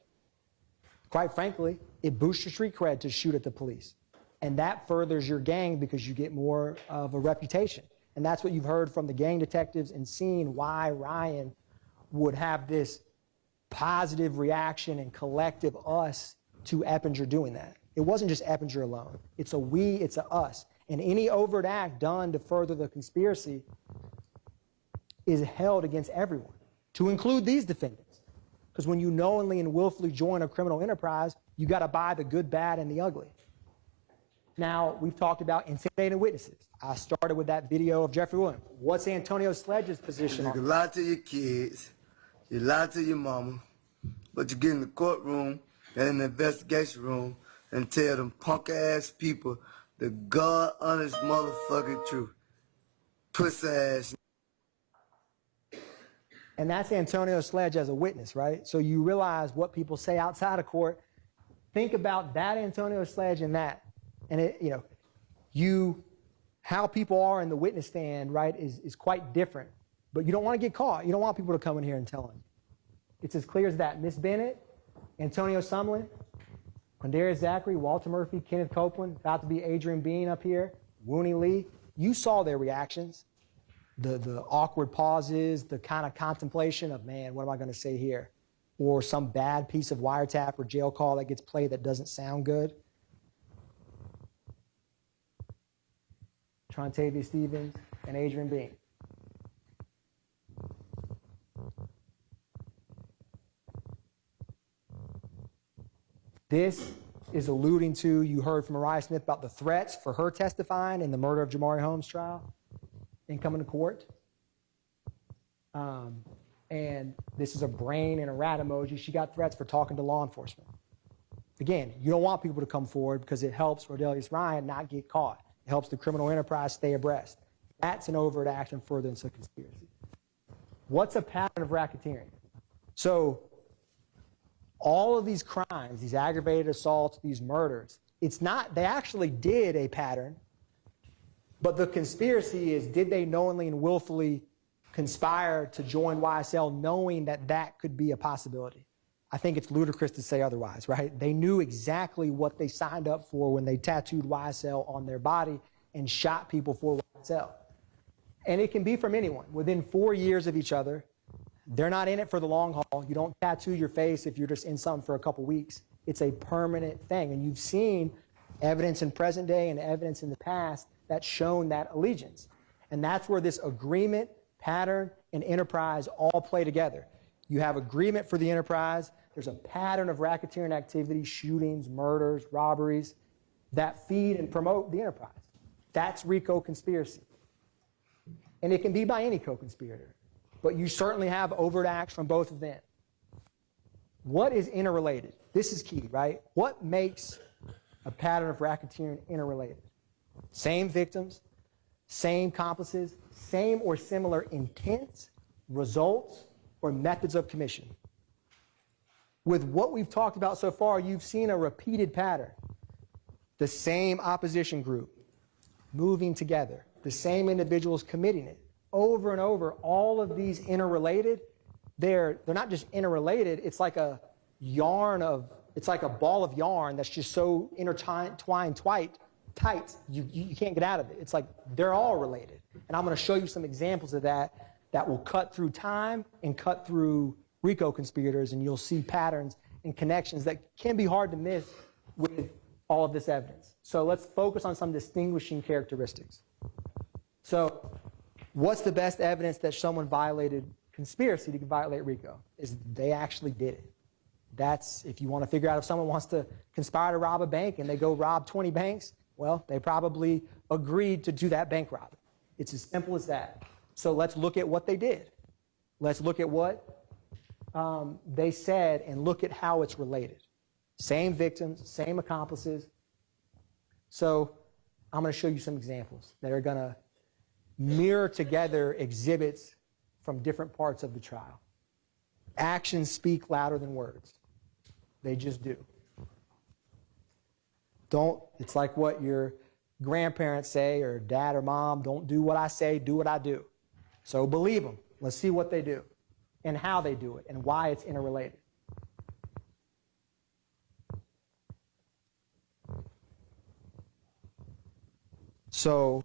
Quite frankly, it boosts your street cred to shoot at the police. And that furthers your gang because you get more of a reputation. And that's what you've heard from the gang detectives and seen why Ryan would have this positive reaction and collective us to Eppinger doing that. It wasn't just Eppinger alone. It's a we, it's a us. And any overt act done to further the conspiracy is held against everyone, to include these defendants. Because when you knowingly and willfully join a criminal enterprise, you got to buy the good, bad, and the ugly. Now, we've talked about intimidating witnesses. I started with that video of Jeffrey Williams. What's Antonio Sledge's position You on can lie to your kids, you lie to your mama, but you get in the courtroom and in the investigation room and tell them punk-ass people the God-honest motherfucking truth. Pussy-ass. And that's Antonio Sledge as a witness, right? So you realize what people say outside of court. Think about that Antonio Sledge and that. And it, you know, how people are in the witness stand, right, is quite different. But you don't want to get caught. You don't want people to come in here and tell them. It's as clear as that. Miss Bennett, Antonio Sumlin, Quindarius Zachary, Walter Murphy, Kenneth Copeland, about to be Adrian Bean up here, Wooney Lee. You saw their reactions, the awkward pauses, the kind of contemplation of, man, what am I going to say here? Or some bad piece of wiretap or jail call that gets played that doesn't sound good. Trontavia Stevens and Adrian Bean. This is alluding to, you heard from Mariah Smith about the threats for her testifying in the murder of Jamari Holmes trial and coming to court. And this is a brain and a rat emoji. She got threats for talking to law enforcement. Again, you don't want people to come forward because it helps Rodelius Ryan not get caught. It helps the criminal enterprise stay abreast. That's an overt action furtherance of conspiracy. What's a pattern of racketeering? So all of these crimes, these aggravated assaults, these murders, it's not, they actually did a pattern, but the conspiracy is, did they knowingly and willfully conspire to join YSL knowing that that could be a possibility? I think it's ludicrous to say otherwise, right? They knew exactly what they signed up for when they tattooed YSL on their body and shot people for YSL. And it can be from anyone. Within 4 years of each other, they're not in it for the long haul. You don't tattoo your face if you're just in something for a couple weeks. It's a permanent thing. And you've seen evidence in present day and evidence in the past that's shown that allegiance. And that's where this agreement, pattern, and enterprise all play together. You have agreement for the enterprise. There's a pattern of racketeering activity, shootings, murders, robberies, that feed and promote the enterprise. That's RICO conspiracy. And it can be by any co-conspirator. But you certainly have overt acts from both of them. What is interrelated? This is key, right? What makes a pattern of racketeering interrelated? Same victims, same accomplices, same or similar intents, results, or methods of commission. With what we've talked about so far, you've seen a repeated pattern. The same opposition group moving together, the same individuals committing it. Over and over, all of these interrelated, they're not just interrelated, it's like a yarn of, it's like a ball of yarn that's just so intertwined, tight, you can't get out of it. It's like they're all related. And I'm going to show you some examples of that that will cut through time and cut through RICO conspirators, and you'll see patterns and connections that can be hard to miss with all of this evidence. So let's focus on some distinguishing characteristics. So what's the best evidence that someone violated conspiracy to violate RICO? Is they actually did it. That's, if you want to figure out if someone wants to conspire to rob a bank and they go rob 20 banks, well, they probably agreed to do that bank robbing. It's as simple as that. So let's look at what they did. Let's look at what they said and look at how it's related. Same victims, same accomplices. So I'm going to show you some examples that are going to mirror together exhibits from different parts of the trial. Actions speak louder than words. They just do. It's like what your grandparents say, or dad or mom, don't do what I say, do what I do. So believe them. Let's see what they do and how they do it and why it's interrelated. So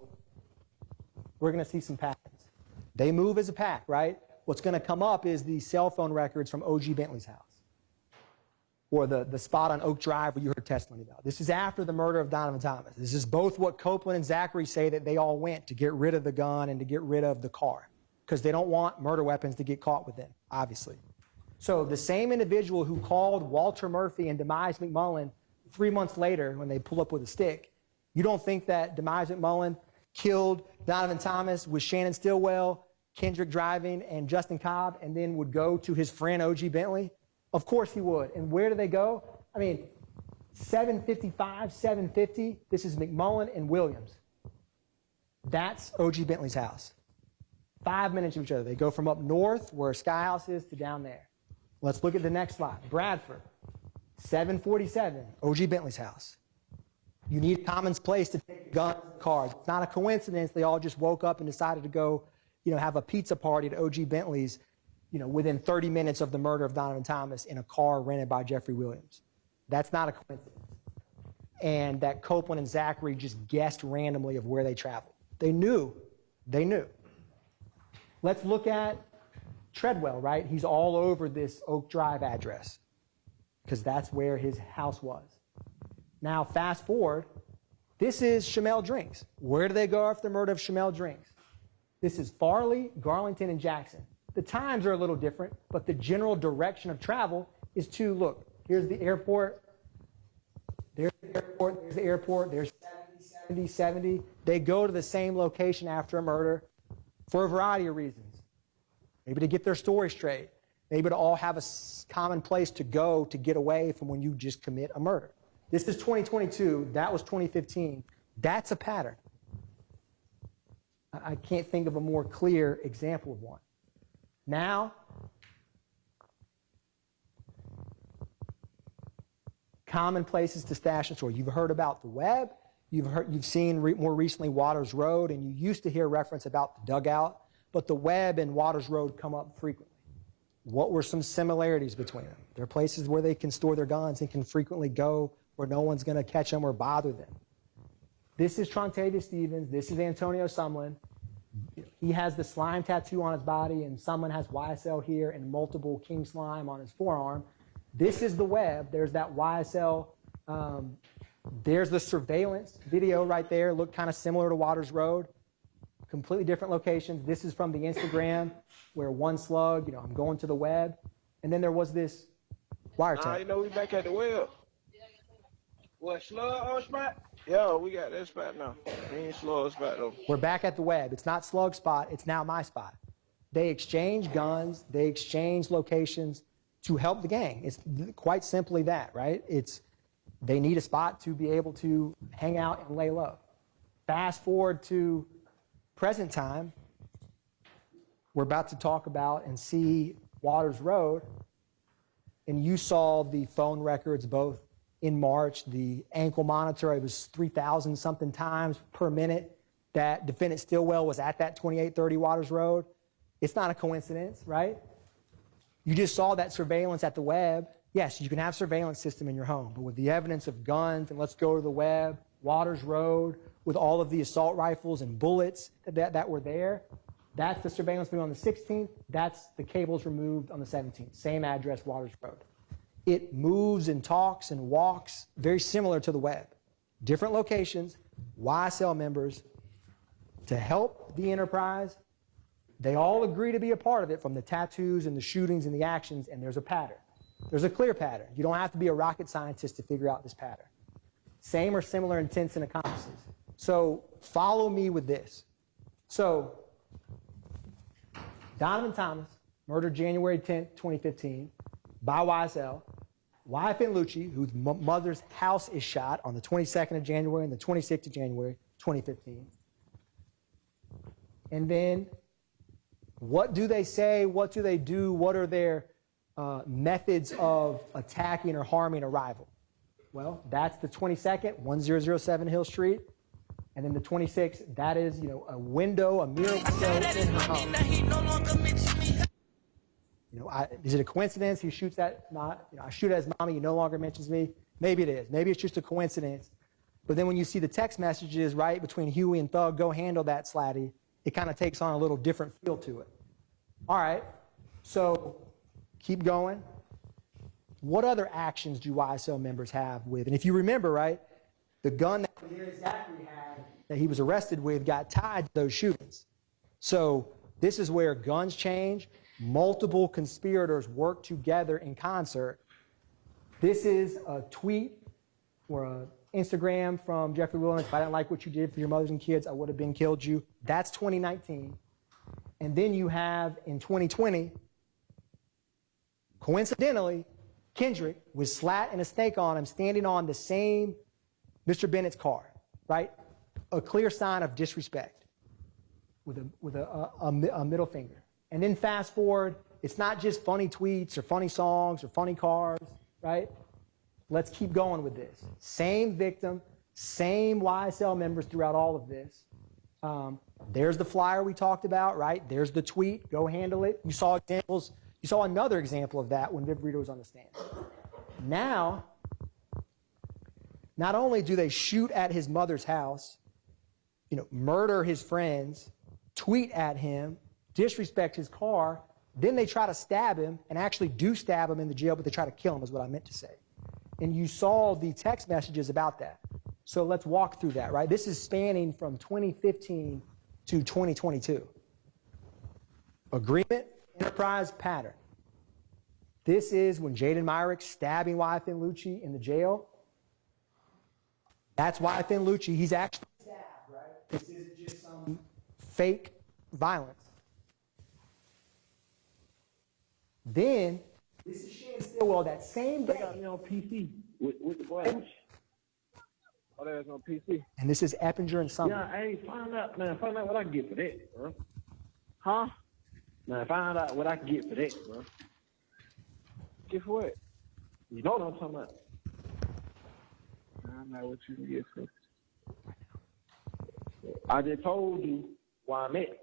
we're going to see some patterns. They move as a pack, right? What's going to come up is the cell phone records from O.G. Bentley's house, or the spot on Oak Drive where you heard testimony about. This is after the murder of Donovan Thomas. This is both what Copeland and Zachary say that they all went to get rid of the gun and to get rid of the car, because they don't want murder weapons to get caught with them, obviously. So the same individual who called Walter Murphy and Demise McMullen 3 months later when they pull up with a stick, you don't think that Demise McMullen killed Donovan Thomas with Shannon Stillwell, Kendrick driving, and Justin Cobb, and then would go to his friend O.G. Bentley? Of course he would. And where do they go? I mean, 755, 750, this is McMullen and Williams. That's O.G. Bentley's house. 5 minutes of each other. They go from up north, where Sky House is, to down there. Let's look at the next slide. Bradford, 747, O.G. Bentley's house. You need a common place to take guns and cars. It's not a coincidence they all just woke up and decided to go, have a pizza party at O.G. Bentley's, within 30 minutes of the murder of Donovan Thomas in a car rented by Jeffrey Williams. That's not a coincidence. And that Copeland and Zachary just guessed randomly of where they traveled. They knew. They knew. Let's look at Treadwell, right? He's all over this Oak Drive address because that's where his house was. Now, fast forward, this is Shamel Drinks. Where do they go after the murder of Shamel Drinks? This is Farley, Garlington, and Jackson. The times are a little different, but the general direction of travel is to, look, here's the airport, there's the airport, there's the airport, there's 70, 70. They go to the same location after a murder for a variety of reasons. Maybe to get their story straight. Maybe to all have a common place to go to get away from when you just commit a murder. This is 2022. That was 2015. That's a pattern. I can't think of a more clear example of one. Now, common places to stash and store. You've heard about the web. You've seen more recently Waters Road, and you used to hear reference about the dugout, but the web and Waters Road come up frequently. What were some similarities between them? There are places where they can store their guns and can frequently go where no one's going to catch them or bother them. This is Trontavious Stevens. This is Antonio Sumlin. He has the slime tattoo on his body, and Sumlin has YSL here and multiple king slime on his forearm. This is the web. There's that YSL. There's the surveillance video right there. Looked kind of similar to Waters Road. Completely different locations. This is from the Instagram where one slug, I'm going to the web. And then there was this wiretap. We back at the web. What, slug on spot? Yeah, we got that spot now. We ain't slug spot though. We're back at the web. It's not slug spot. It's now my spot. They exchange guns. They exchange locations to help the gang. It's quite simply that, right? They need a spot to be able to hang out and lay low. Fast forward to present time, we're about to talk about and see Waters Road, and you saw the phone records both in March, the ankle monitor, it was 3,000 something times per minute that defendant Stillwell was at that 2830 Waters Road. It's not a coincidence, right? You just saw that surveillance at the web. Yes, you can have a surveillance system in your home, but with the evidence of guns, and let's go to the web, Waters Road, with all of the assault rifles and bullets that were there. That's the surveillance video on the 16th. That's the cables removed on the 17th. Same address, Waters Road. It moves and talks and walks, very similar to the web. Different locations, YSL members, to help the enterprise. They all agree to be a part of it, from the tattoos and the shootings and the actions, and there's a pattern. There's a clear pattern. You don't have to be a rocket scientist to figure out this pattern. Same or similar intents and accomplices. So follow me with this. So Donovan Thomas, murdered January 10th, 2015, by YSL. YFN Lucci, whose mother's house is shot on the 22nd of January and the 26th of January, 2015. And then, what do they say? What do they do? What are their methods of attacking or harming a rival? Well, that's the 22nd, 1007 Hill Street. And then the 26th, that is, a window, a mirror window in her home. Is it a coincidence he shoots at, I shoot at his mommy, he no longer mentions me? Maybe it is. Maybe it's just a coincidence. But then when you see the text messages, right, between Huey and Thug, go handle that, Slatty, it kind of takes on a little different feel to it. All right, so keep going. What other actions do YSL members have with, and if you remember, right, the gun that Zachary had, that he was arrested with, got tied to those shootings. So this is where guns change. Multiple conspirators work together in concert. This is a tweet or an Instagram from Jeffrey Williams. If I didn't like what you did for your mothers and kids, I would have been killed you. That's 2019. And then you have, in 2020, coincidentally, Kendrick with slat and a snake on him standing on the same Mr. Bennett's car, right? A clear sign of disrespect with a middle finger. And then fast forward, it's not just funny tweets or funny songs or funny cars, right? Let's keep going with this. Same victim, same YSL members throughout all of this. There's the flyer we talked about, right? There's the tweet, go handle it. You saw examples. You saw another example of that when Viv Rito was on the stand. Now, not only do they shoot at his mother's house, murder his friends, tweet at him, disrespect his car, then they try to stab him and actually do stab him in the jail, but they try to kill him is what I meant to say. And you saw the text messages about that. So let's walk through that, right? This is spanning from 2015 to 2022. Agreement, enterprise, pattern. This is when Jaden Myrick stabbing YFN Lucci in the jail. That's YFN Lucci. He's actually stabbed, right? This isn't just some fake violence. Then, this is Shannon Stillwell that same day. They got me on PC with the boys. Oh, there's no PC. And this is Eppinger and Summer. Yeah, hey, find out what I can get for that, bro. Huh? Man, find out what I can get for that, bro. Get for what? You know what I'm talking about. I know what you can get for. I just told you why I'm at.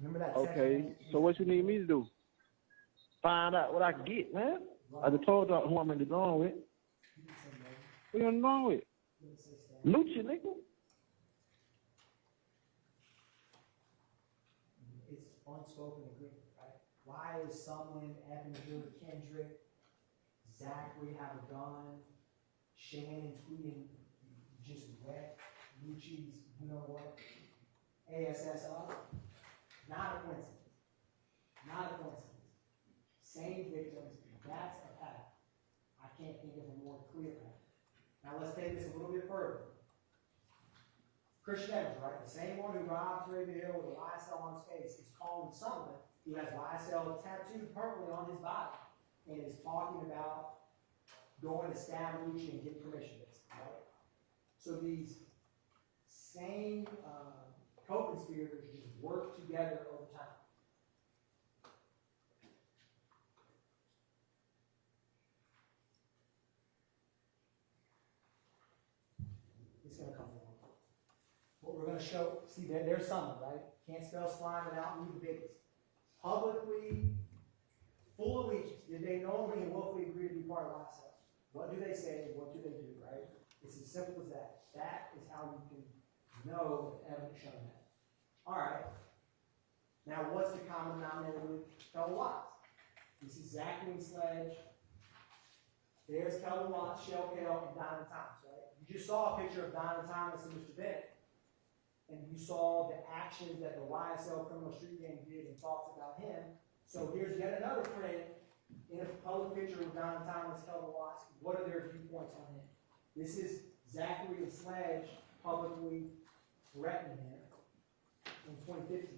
Remember that? Okay, so what you need me to do? Find out what I can get, man. I just told you who I'm in the drawing with. Who you in the drawing with? Lucci, nigga. It's unspoken agreement, right? Why is someone, Eppinger, Kendrick, Zachary have a gun, Shannon tweeting just wet, Lucci's, you know what, ASS up? Not a coincidence. Not a coincidence. Same victims, that's a pattern. I can't think of a more clear pattern. Now let's take this a little bit further. Christian Evans, right? The same one who robbed Trey Hill with a YSL on his face is calling someone who has YSL tattooed permanently on his body and is talking about going to stab Lucci and get permission, right? So these same co-conspirators just work together over time. It's going to come along. What we're going to show, see, there's some, right? Can't spell slime without me, the biggest. Publicly, full allegiance. Did they knowingly and willfully agree to be part of YSL? What do they say? What do they do, right? It's as simple as that. That is how you can know if evidence showing that. All right. Now, what's the common denominator with Kelvin Watts? This is Zachary and Sledge. There's Kelvin Watts, Shell Kell, and Donovan Thomas, right? You just saw a picture of Donovan Thomas and Mr. Bennett, and you saw the actions that the YSL criminal street gang did and thoughts about him. So here's yet another friend in a public picture with Donovan Thomas, Kelvin Watts. What are their viewpoints on him? This is Zachary and Sledge publicly threatening him in 2015.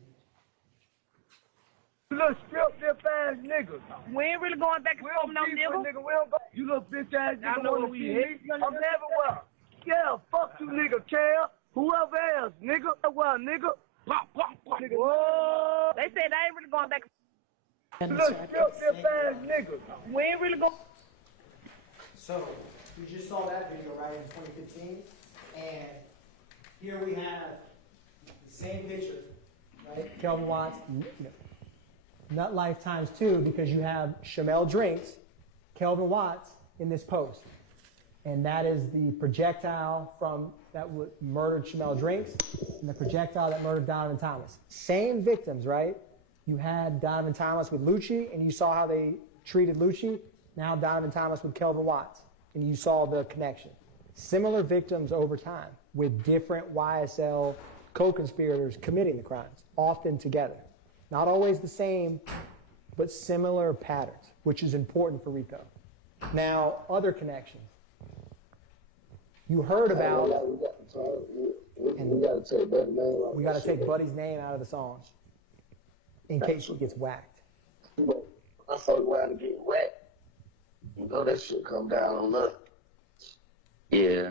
You little strip dip ass nigga. We ain't really going back and forth, no nigga. You little bitch ass nigga wanna see me? I'm everywhere. Yeah, fuck you nigga, Cal. Whoever else, nigga. Well, nigga. Nigga. Whoa. They said they ain't really going back and You little strip dip ass nigga. We ain't really going. So, you just saw that video, right, in 2015, and here we have the same picture, right? Kelvin Watts, Nut Life times 2, because you have Shamel Drinks, Kelvin Watts in this post. And that is the projectile that murdered Shamel Drinks and the projectile that murdered Donovan Thomas. Same victims, right? You had Donovan Thomas with Lucci, and you saw how they treated Lucci. Now Donovan Thomas with Kelvin Watts, and you saw the connection. Similar victims over time with different YSL co-conspirators committing the crimes, often together. Not always the same, but similar patterns, which is important for RICO. Now, other connections. You heard about, and we got to take Buddy's name out of the song in case she gets whacked. I thought we had to get whacked. You know that shit come down on us. Yeah.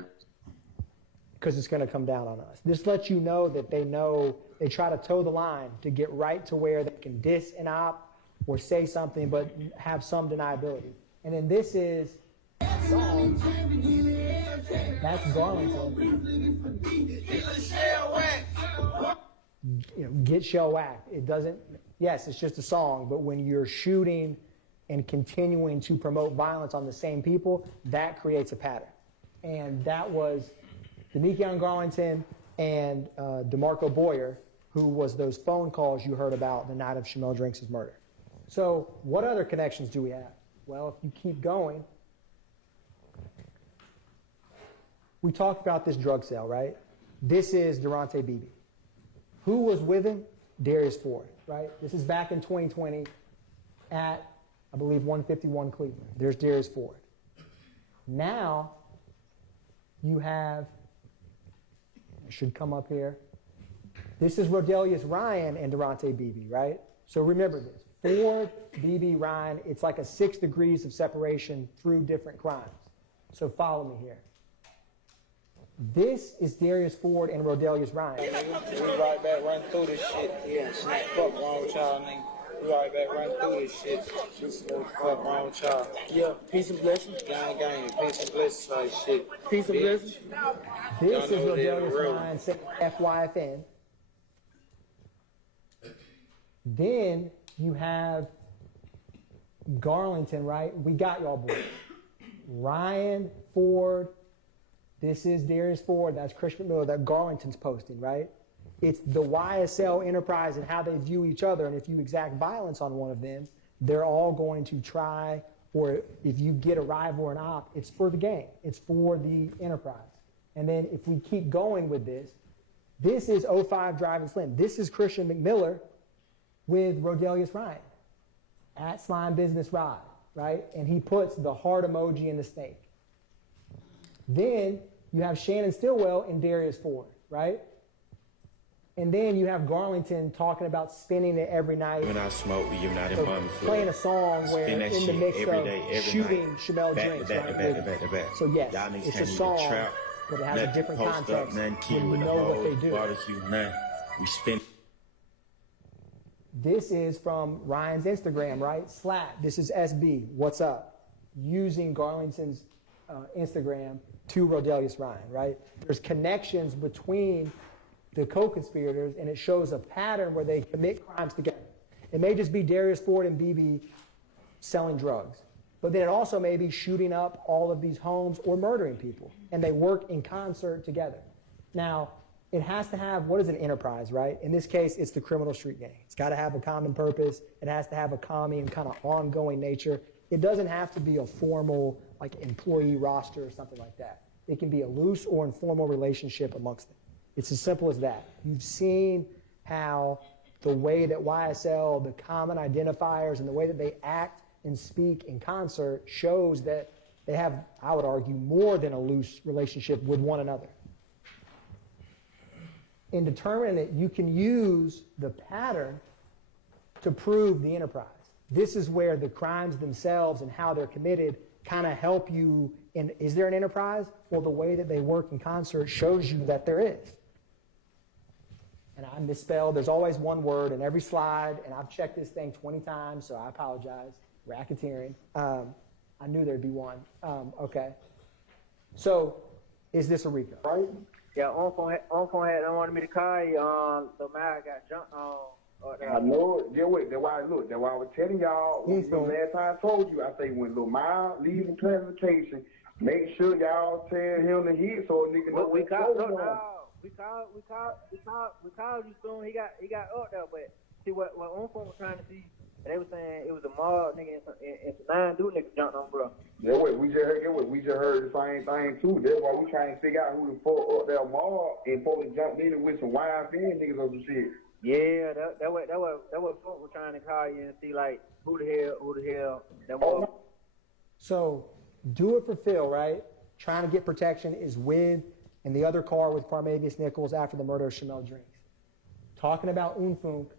Because it's going to come down on us. This lets you know that they try to toe the line to get right to where they can diss an op or say something but have some deniability. And then this is song. That's Garlington. Get shell whacked. It doesn't, yes, it's just a song, but when you're shooting and continuing to promote violence on the same people, that creates a pattern. And that was Danikion Garlington and DeMarco Boyer, who was those phone calls you heard about the night of Shamel Drinks' murder. So what other connections do we have? Well, if you keep going, we talked about this drug sale, right? This is Durante Beebe. Who was with him? Darius Ford, right? This is back in 2020 at, I believe, 151 Cleveland. There's Darius Ford. Now, you have, it should come up here. This is Rodelius Ryan and Durante Beebe, right? So remember this. Ford, Beebe, Ryan, it's like a 6 degrees of separation through different crimes. So follow me here. This is Darius Ford and Rodelius Ryan. We right back running through this shit. Yeah, fuck wrong with y'all, nigga. We right back running through this shit. Fuck wrong with y'all. Yeah, peace and blessings. Gang, peace and blessings like shit. Peace and blessings. This is Rodelius Ryan saying FYFN. Then you have Garlington, right? We got y'all boys. Ryan, Ford. This is Darius Ford. That's Christian Miller. That Garlington's posting, right? It's the YSL enterprise and how they view each other. And if you exact violence on one of them, they're all going to try, or if you get a rival or an op, it's for the gang. It's for the enterprise. And then if we keep going with this, this is 05 Driving Slim. This is Christian McMiller with Rodelius Ryan at Slime Business Rod, right? And he puts the heart emoji in the snake. Then you have Shannon Stillwell and Darius Ford, right? And then you have Garlington talking about spinning it every night. When I smoke, you're not in mommy food. Playing a song where in the mix of shooting night. Shamel Drinks, right? So yes, it's a song, but it has a different context when you know what they do. Barbecue, none. We spin. This is from Ryan's Instagram, right? Slap. This is SB. What's up? Using Garlington's Instagram to Rodelius Ryan, right? There's connections between the co-conspirators, and it shows a pattern where they commit crimes together. It may just be Darius Ford and BB selling drugs, but then it also may be shooting up all of these homes or murdering people, and they work in concert together. Now, it has to have, what is an enterprise, right? In this case, it's the criminal street gang. It's got to have a common purpose. It has to have a common kind of ongoing nature. It doesn't have to be a formal, like, employee roster or something like that. It can be a loose or informal relationship amongst them. It's as simple as that. You've seen how the way that YSL, the common identifiers, and the way that they act and speak in concert shows that they have, I would argue, more than a loose relationship with one another. In determining it, you can use the pattern to prove the enterprise. This is where the crimes themselves and how they're committed kind of help you in, is there an enterprise? Well, the way that they work in concert shows you that there is. And I misspelled, there's always one word in every slide, and I've checked this thing 20 times, so I apologize. Racketeering. I knew there'd be one. Okay. So, is this a RICO? Right? Yeah, Uncle had wanted me to call you. The man got jumped on. I know it. That's why I was telling y'all, last time I told you, I say when Lil Miles leaves the classification, make sure y'all tell him to hit so a nigga know we what's called going on. We called you soon. He got up there, but see what Uncle was trying to see. They were saying it was a mob nigga and some 9 dude niggas jumped on, bro. Yeah, we just heard the same thing too. That's why we trying to figure out who the fuck up there mob and probably jumped in with some YFN niggas or some shit. Yeah, that what folk were trying to call you and see like who the hell that was. So, do it for Phil, right? Trying to get protection is with, in the other car with Parmavius Nichols after the murder of Shamel Drinks. Talking about Unfunk,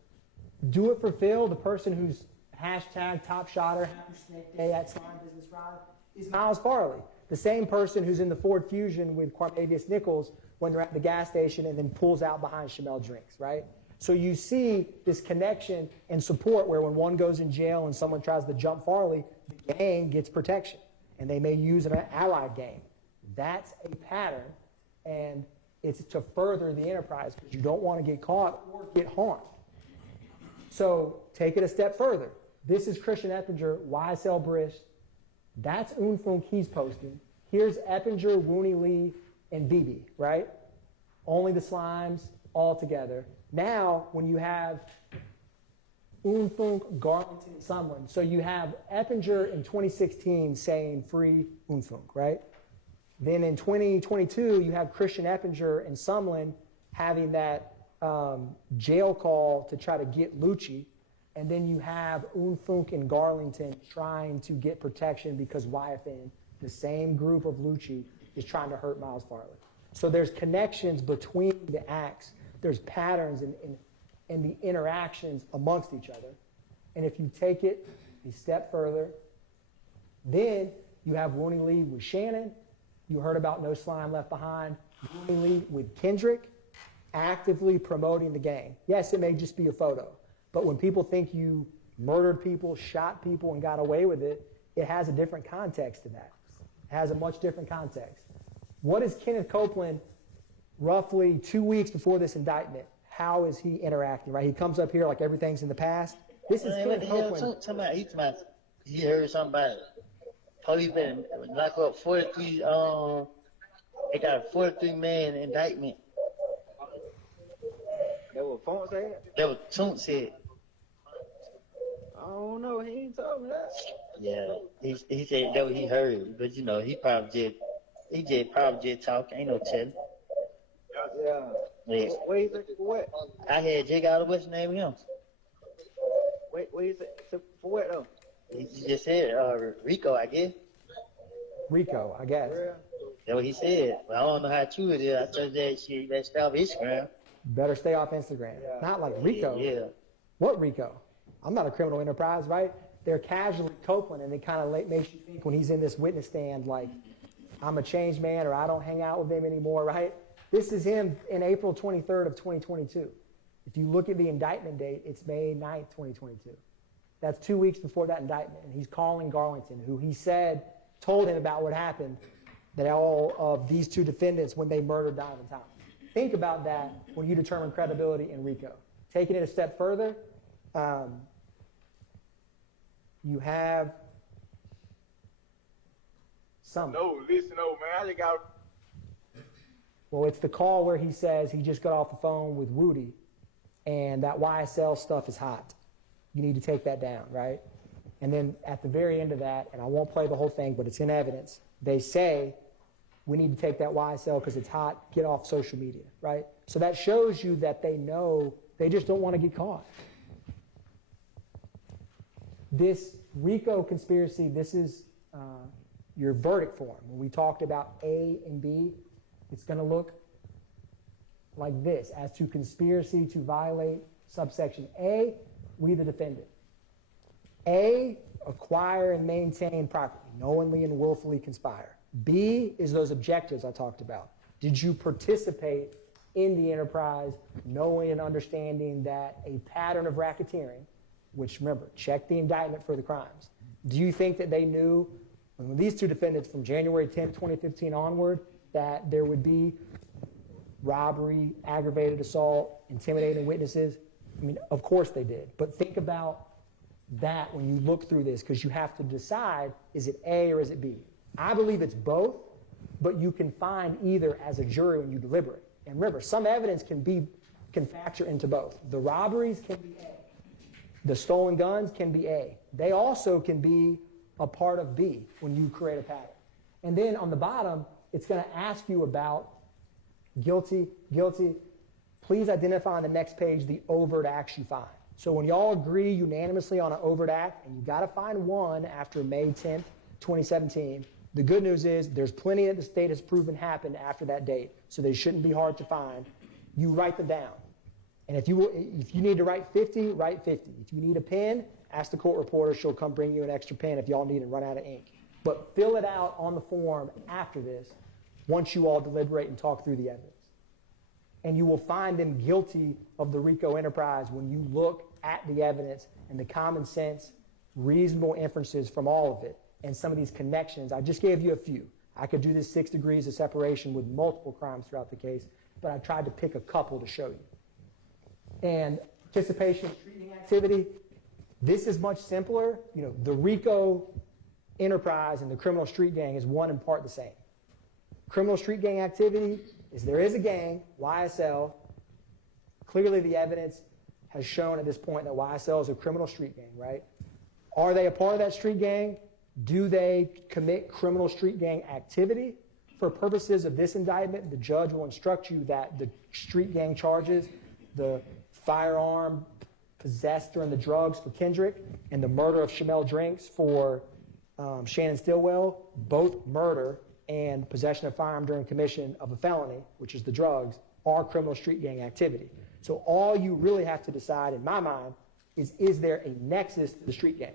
do it for Phil, the person who's hashtag top shotter, happy snake day at Slime Business Ride, is Miles Farley. The same person who's in the Ford Fusion with Parmavius Nichols when they're at the gas station and then pulls out behind Shamel Drinks, right? So you see this connection and support where when one goes in jail and someone tries to jump Farley, the gang gets protection. And they may use an allied gang. That's a pattern, and it's to further the enterprise because you don't want to get caught or get harmed. So take it a step further. This is Christian Eppinger, YSL Brish. That's Unfunk he's posting. Here's Eppinger, Wooney Lee, and BB, right? Only the Slimes all together. Now, when you have Unfunk, Garlington, and Sumlin, so you have Eppinger in 2016 saying free Unfunk, right? Then in 2022, you have Christian Eppinger and Sumlin having that jail call to try to get Lucci, and then you have Unfunk and Garlington trying to get protection because YFN, the same group of Lucci, is trying to hurt Miles Farley. So there's connections between the acts. There's patterns in the interactions amongst each other. And if you take it a step further, then you have Wooney Lee with Shannon. You heard about No Slime Left Behind. Wooney Lee with Kendrick, actively promoting the gang. Yes, it may just be a photo, but when people think you murdered people, shot people, and got away with it, it has a different context to that. It has a much different context. What is Kenneth Copeland roughly 2 weeks before this indictment? How is he interacting, right? He comes up here like everything's in the past. This is Kenneth Copeland. He heard somebody. Police been lock up 43, they got a 43-man indictment. That what Font said? That what Toon said. I don't know, he ain't told me that. Yeah, he said that what he heard, but you know, he probably just talk, ain't no telling. Yeah. Yeah. What you think for what? I had Jake out of what's the name of him? What you say for what though? He just said Rico, I guess. Rico, I guess. That's what he said. But I don't know how true it is. I told that shit, let's stay off Instagram. Better stay off Instagram. Yeah. Not like Rico. Yeah. What Rico? I'm not a criminal enterprise, right? They're casually Copeland, and it kind of makes you think when he's in this witness stand, like, I'm a changed man or I don't hang out with them anymore, right? This is him in April 23rd of 2022. If you look at the indictment date, it's May 9th, 2022. That's 2 weeks before that indictment. And he's calling Garlington, who he said told him about what happened, that all of these 2 defendants when they murdered Donovan Thomas. Think about that when you determine credibility in RICO. Taking it a step further, you have Some. No, listen, man. I just got. Well, it's the call where he says he just got off the phone with Woody, and that YSL stuff is hot. You need to take that down, right? And then at the very end of that, and I won't play the whole thing, but it's in evidence, they say, we need to take that YSL because it's hot, get off social media, right? So that shows you that they know, they just don't want to get caught. This RICO conspiracy, this is your verdict form. When we talked about A and B, it's going to look like this. As to conspiracy to violate subsection A, we the defendant. A, acquire and maintain property, knowingly and willfully conspire. B is those objectives I talked about. Did you participate in the enterprise, knowing and understanding that a pattern of racketeering, which remember, check the indictment for the crimes. Do you think that they knew, when these two defendants from January 10, 2015 onward, that there would be robbery, aggravated assault, intimidating witnesses? I mean, of course they did. But think about that when you look through this, because you have to decide, is it A or is it B? I believe it's both, but you can find either as a jury when you deliberate. And remember, some evidence can factor into both. The robberies can be A. The stolen guns can be A. They also can be a part of B when you create a pattern. And then on the bottom, it's going to ask you about guilty, guilty. Please identify on the next page the overt acts you find. So when y'all agree unanimously on an overt act, and you got to find one after May 10th, 2017, the good news is there's plenty that the state has proven happened after that date, so they shouldn't be hard to find. You write them down. And if you need to write 50, write 50. If you need a pen, ask the court reporter. She'll come bring you an extra pen if y'all need and run out of ink. But fill it out on the form after this, once you all deliberate and talk through the evidence. And you will find them guilty of the RICO enterprise when you look at the evidence and the common sense, reasonable inferences from all of it and some of these connections. I just gave you a few. I could do this 6 degrees of separation with multiple crimes throughout the case, but I tried to pick a couple to show you. And participation in treating activity, this is much simpler. You know, the RICO enterprise and the criminal street gang is one in part the same. Criminal street gang activity is there is a gang, YSL. Clearly the evidence has shown at this point that YSL is a criminal street gang, right? Are they a part of that street gang? Do they commit criminal street gang activity? For purposes of this indictment, the judge will instruct you that the street gang charges, the firearm possessed during the drugs for Kendrick and the murder of Shamel Drinks for Shannon Stillwell, both murder and possession of firearm during commission of a felony, which is the drugs, are criminal street gang activity. So all you really have to decide, in my mind, is there a nexus to the street gang?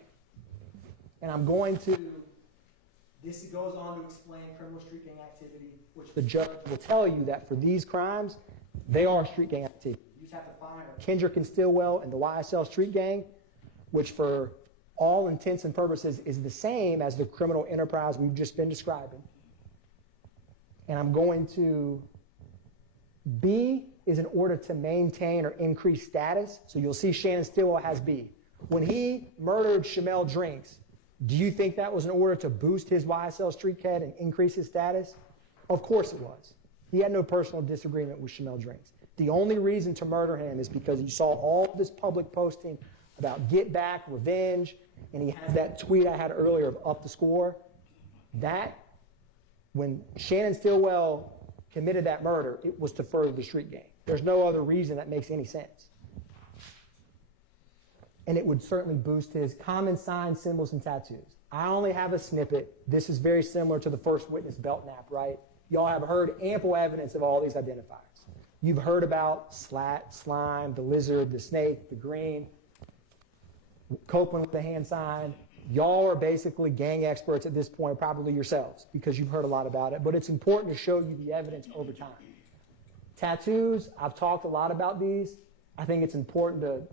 And I'm going to, this goes on to explain criminal street gang activity, which the judge will tell you that for these crimes, they are street gang activity. You just have to find Kendrick and Stillwell and the YSL street gang, which for all intents and purposes is the same as the criminal enterprise we've just been describing. And I'm going to, B is in order to maintain or increase status. So you'll see Shannon Stillwell has B. When he murdered Shamel Drinks, do you think that was in order to boost his YSL street cred and increase his status? Of course it was. He had no personal disagreement with Shamel Drinks. The only reason to murder him is because you saw all this public posting about get back, revenge, and he has that tweet I had earlier of up the score. That, when Shannon Stillwell committed that murder, it was to further the street gang. There's no other reason that makes any sense. And it would certainly boost his common signs, symbols, and tattoos. I only have a snippet. This is very similar to the first witness belt nap, right? Y'all have heard ample evidence of all these identifiers. You've heard about slat, slime, the lizard, the snake, the green, Copeland with the hand sign. Y'all are basically gang experts at this point, probably yourselves, because you've heard a lot about it. But it's important to show you the evidence over time. Tattoos, I've talked a lot about these. I think it's important to,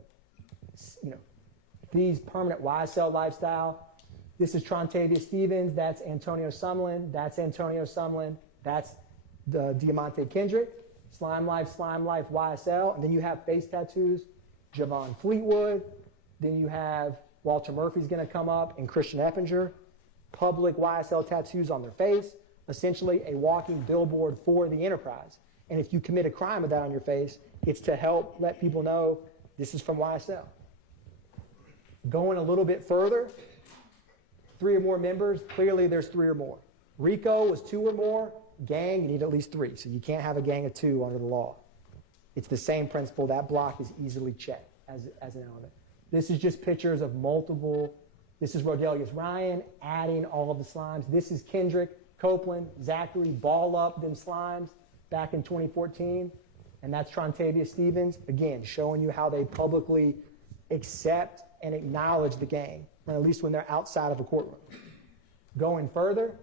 these permanent YSL lifestyle. This is Trontavious Stevens. That's Antonio Sumlin. That's Antonio Sumlin. That's the Diamante Kendrick. Slime Life, YSL. And then you have face tattoos, Javon Fleetwood. Then you have Walter Murphy's going to come up and Christian Eppinger. public YSL tattoos on their face, essentially a walking billboard for the enterprise. And if you commit a crime with that on your face, it's to help let people know this is from YSL. Going a little bit further, 3 or more members, clearly there's 3 or more. RICO was 2 or more, gang, you need at least 3. So you can't have a gang of 2 under the law. It's the same principle. That block is easily checked as an element. This is just pictures of multiple. This is Rodelius Ryan adding all of the slimes. This is Kendrick, Copeland, Zachary, ball up them slimes back in 2014. And that's Trontavia Stevens, again, showing you how they publicly accept and acknowledge the gang, or at least when they're outside of a courtroom. Going further,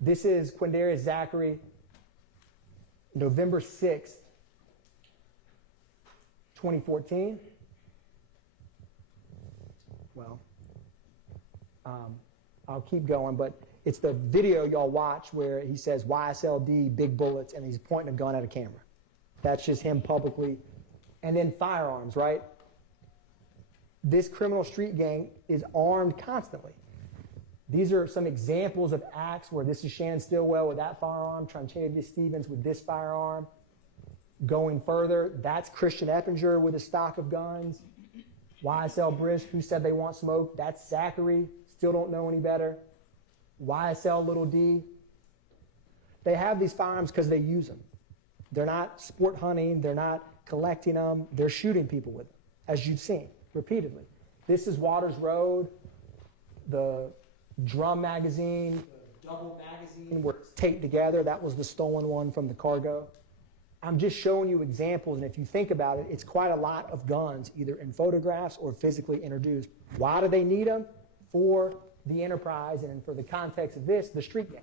this is Quindarius Zachary, November 6th, 2014. Well, I'll keep going, but it's the video y'all watch where he says YSLD, big bullets, and he's pointing a gun at a camera. That's just him publicly. And then firearms, right? This criminal street gang is armed constantly. These are some examples of acts where this is Shannon Stillwell with that firearm, Trontavia Stevens with this firearm. Going further, that's Christian Eppinger with a stock of guns. YSL Brisk, who said they want smoke, that's Zachary, still don't know any better. YSL Little D. They have these firearms because they use them. They're not sport hunting, they're not collecting them, they're shooting people with them, as you've seen repeatedly. This is Waters Road, the drum magazine, the double magazine where it's taped together. That was the stolen one from the cargo. I'm just showing you examples, and if you think about it, it's quite a lot of guns, either in photographs or physically introduced. Why do they need them? For the enterprise, and for the context of this, the street gang.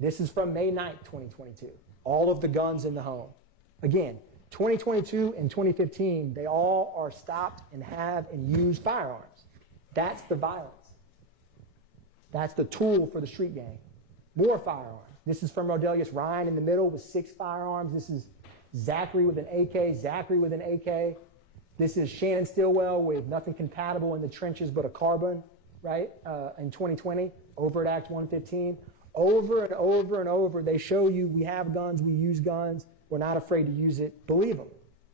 This is from May 9th, 2022. All of the guns in the home. Again, 2022 and 2015, they all are stopped and have and use firearms. That's the violence. That's the tool for the street gang. More firearms. This is from Rodelius Ryan in the middle with 6 firearms. This is Zachary with an AK, Zachary with an AK. This is Shannon Stillwell with nothing compatible in the trenches but a carbine, right, in 2020, over at Act 115. Over and over and over, they show you we have guns, we use guns, we're not afraid to use it. Believe them.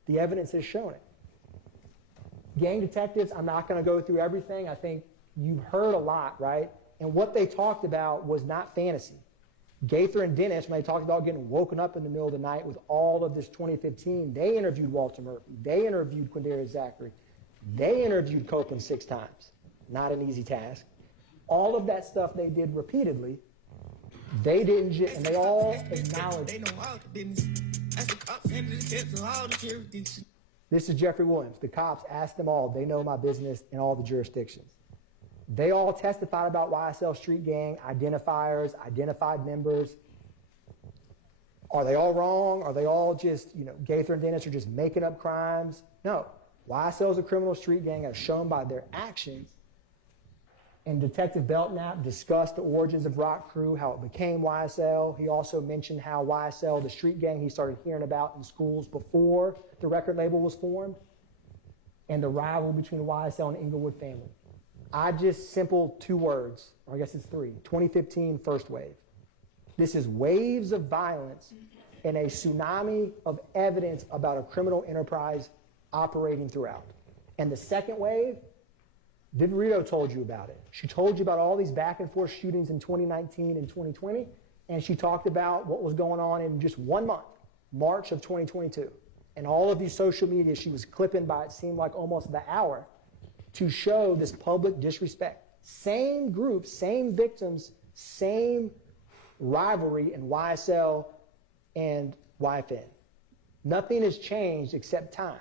The evidence has shown it. Gang detectives, I'm not going to go through everything. I think you've heard a lot, right? And what they talked about was not fantasy. Gaither and Dennis, when they talked about getting woken up in the middle of the night with all of this 2015, they interviewed Walter Murphy. They interviewed Quindarius Zachary. They interviewed Copeland 6 times. Not an easy task. All of that stuff they did repeatedly. They didn't, and they all acknowledged. This is Jeffrey Williams. The cops asked them all. They know my business in all the jurisdictions. They all testified about YSL Street Gang, identifiers, identified members. Are they all wrong? Are they all just, Gaither and Dennis are just making up crimes? No. YSL is a criminal street gang as shown by their actions. And Detective Belknap discussed the origins of Rock Crew, how it became YSL. He also mentioned how YSL, the street gang he started hearing about in schools before the record label was formed, and the rival between YSL and Inglewood family. I just simple 2 words, or I guess it's 3. 2015 first wave. This is waves of violence and a tsunami of evidence about a criminal enterprise operating throughout. And the second wave, Viv Rito told you about it. She told you about all these back and forth shootings in 2019 and 2020, and she talked about what was going on in just 1 month, March of 2022. And all of these social media she was clipping by, it seemed like almost the hour, to show this public disrespect. Same group, same victims, same rivalry in YSL and YFN. Nothing has changed except time.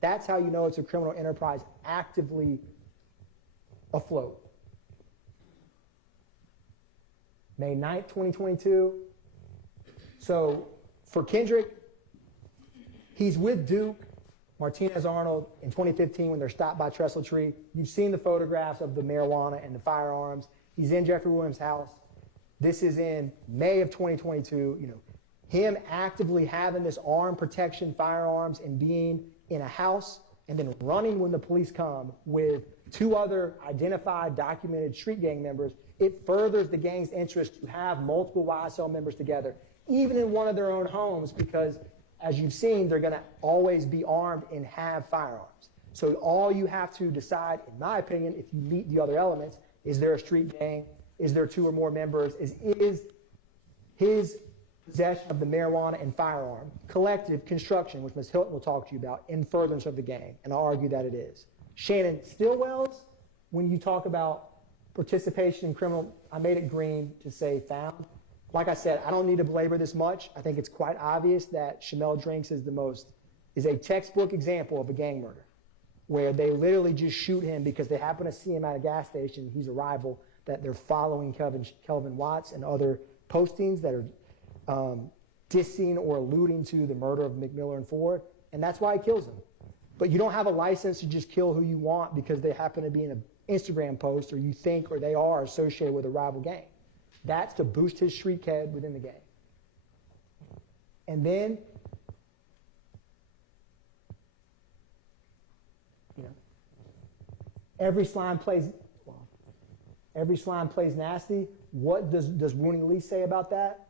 That's how you know it's a criminal enterprise actively afloat. May 9th, 2022. So for Kendrick, he's with Duke, Martinez Arnold in 2015 when they're stopped by Trestle Tree. You've seen the photographs of the marijuana and the firearms. He's in Jeffrey Williams' house. This is in May of 2022. Him actively having this arm protection, firearms, and being in a house and then running when the police come with 2 other identified, documented street gang members, it furthers the gang's interest to have multiple YSL members together, even in one of their own homes, because as you've seen, they're going to always be armed and have firearms. So all you have to decide, in my opinion, if you meet the other elements, is there a street gang? Is there 2 or more members? Is his possession of the marijuana and firearm collective construction, which Ms. Hilton will talk to you about, in furtherance of the gang? And I'll argue that it is. Shannon Stillwell's, when you talk about participation in criminal, I made it green to say found. Like I said, I don't need to belabor this much. I think it's quite obvious that Shamel Drinks is a textbook example of a gang murder, where they literally just shoot him because they happen to see him at a gas station. He's a rival, that they're following Kelvin Watts and other postings that are dissing or alluding to the murder of McMiller and Ford, and that's why he kills them. But you don't have a license to just kill who you want because they happen to be in an Instagram post, or you think, or they are associated with a rival gang. That's to boost his street cred within the gang. And then, every slime plays nasty. What does Wooney Lee say about that?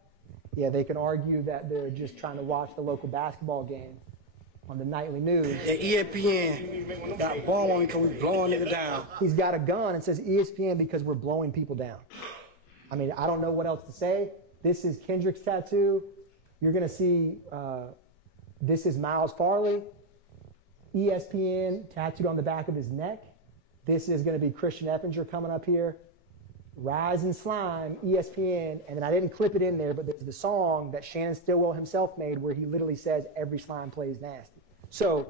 Yeah, they can argue that they're just trying to watch the local basketball game on the nightly news. And ESPN got a bomb on me because we blowing niggas down. He's got a gun and says ESPN because we're blowing people down. I mean, I don't know what else to say. This is Kendrick's tattoo. You're going to see, this is Miles Farley. ESPN tattooed on the back of his neck. This is going to be Christian Effinger coming up here. Rise and Slime, ESPN, and then I didn't clip it in there, but there's the song that Shannon Stillwell himself made where he literally says, every slime plays nasty. So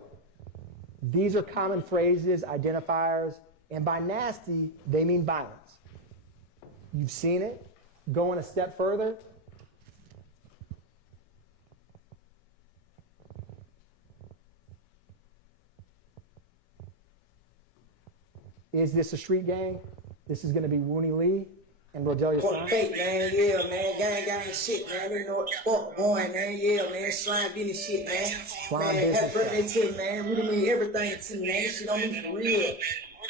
these are common phrases, identifiers, and by nasty, they mean violence. You've seen it. Going a step further, is this a street gang? This is going to be Wooney Lee and Rodelia Slime. Fake, man, yeah, man, gang shit, man. You know what the fuck going, man, yeah, man, slime business shit, man. Man, happy birthday to me, man. Really mean everything to me, man. Shit on me for real.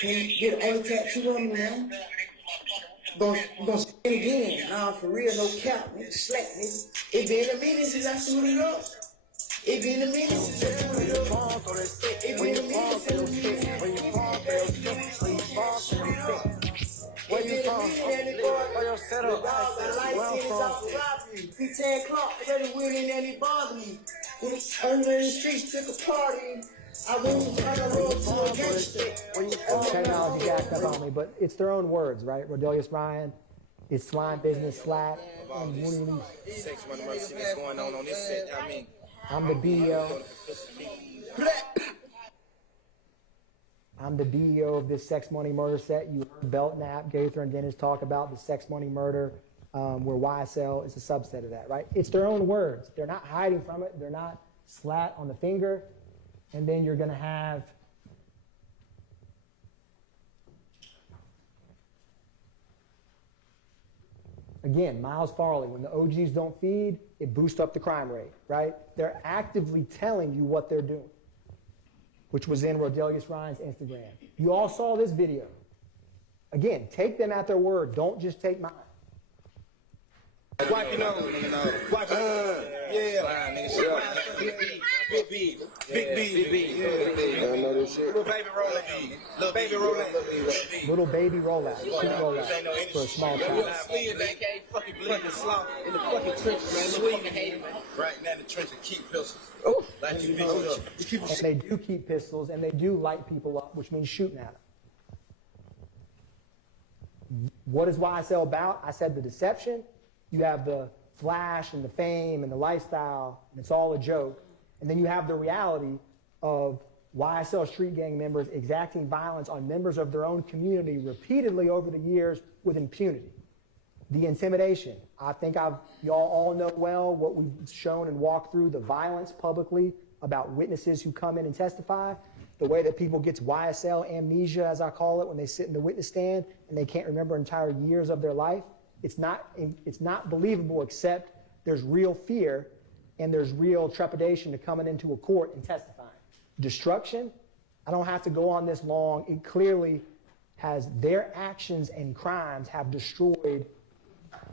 Can you get the only tattoo on me, man? Gonna say it again. Nah, for real, no cap, nigga. Slack, nigga. It been a minute since I suited up. It been a minute since I suited up. It been a minute since I suited up. Where you from? Where your setup? Where I'm from? P10 Clark, ready winning and he bothered me. When it's under the streets, took a party. I went on the road to a gangster. Technology jacked up on me, but it's their own words, right? Rodelius Ryan, it's Slime Business, Slack, and Wooney Lee. Sex money mercy that's going on this set. I mean, I'm the BEO. I'm the BEO of this sex money murder set. You heard Belknap, Gaither, and Dennis talk about the sex money murder, where YSL is a subset of that, right? It's their own words. They're not hiding from it. They're not slat on the finger. And then you're going to have again, Miles Farley, when the OGs don't feed, it boosts up the crime rate, right? They're actively telling you what they're doing, which was in Rodelius Ryan's Instagram. You all saw this video. Again, take them at their word. Don't just take mine. Wipe your nose, nigga, nose. Wipe your nose. Yeah. Big B. Big B. Yeah. I know this shit. Little baby rollout. Little baby rollout. Little baby rollout. Cute rollout for a small child. Sleeve that can't fucking bleed the slump in the fucking trenches, man. Sleeve fucking hate it, man. Right now in the trenches, keep pistols. Oh. Light you bitches up. And they do keep pistols, and they do light people up, which means shooting at them. What is YSL about? I said the deception. You have the flash and the fame and the lifestyle, and it's all a joke. And then you have the reality of YSL street gang members exacting violence on members of their own community repeatedly over the years with impunity. The intimidation. I think y'all all know well what we've shown and walked through, the violence publicly about witnesses who come in and testify, the way that people get YSL amnesia, as I call it, when they sit in the witness stand and they can't remember entire years of their life. It's not believable, except there's real fear and there's real trepidation to coming into a court and testifying. Destruction, I don't have to go on this long. It clearly, has their actions and crimes have destroyed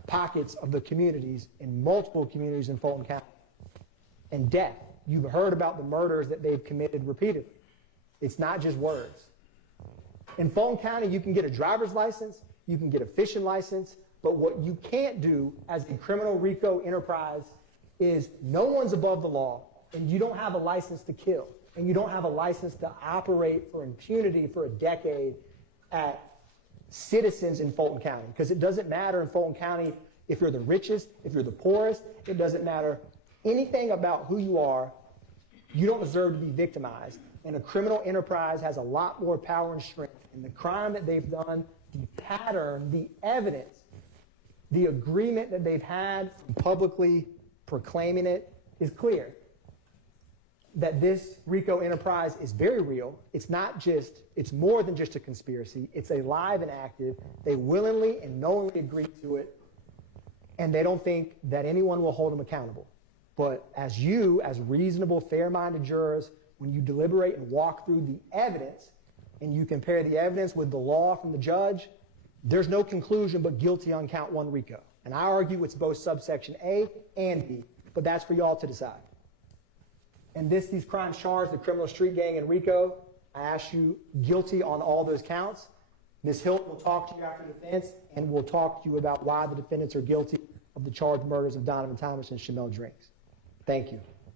pockets of the communities in multiple communities in Fulton County. And death. You've heard about the murders that they've committed repeatedly. It's not just words. In Fulton County, you can get a driver's license, you can get a fishing license, but what you can't do as a criminal RICO enterprise is no one's above the law, and you don't have a license to kill, and you don't have a license to operate for impunity for a decade at citizens in Fulton County. Because it doesn't matter in Fulton County if you're the richest, if you're the poorest, it doesn't matter anything about who you are. You don't deserve to be victimized. And a criminal enterprise has a lot more power and strength. And the crime that they've done, the pattern, the evidence, the agreement that they've had from publicly proclaiming it is clear. That this RICO enterprise is very real. It's not just, it's more than just a conspiracy. It's alive and active. They willingly and knowingly agree to it. And they don't think that anyone will hold them accountable. But as you, as reasonable, fair-minded jurors, when you deliberate and walk through the evidence and you compare the evidence with the law from the judge, there's no conclusion but guilty on count 1 RICO. And I argue it's both subsection A and B, but that's for y'all to decide. And these crimes charged, the criminal street gang and RICO, I ask you guilty on all those counts. Ms. Hilt will talk to you after defense, and we'll talk to you about why the defendants are guilty of the charged murders of Donovan Thomas and Shamel Drinks. Thank you.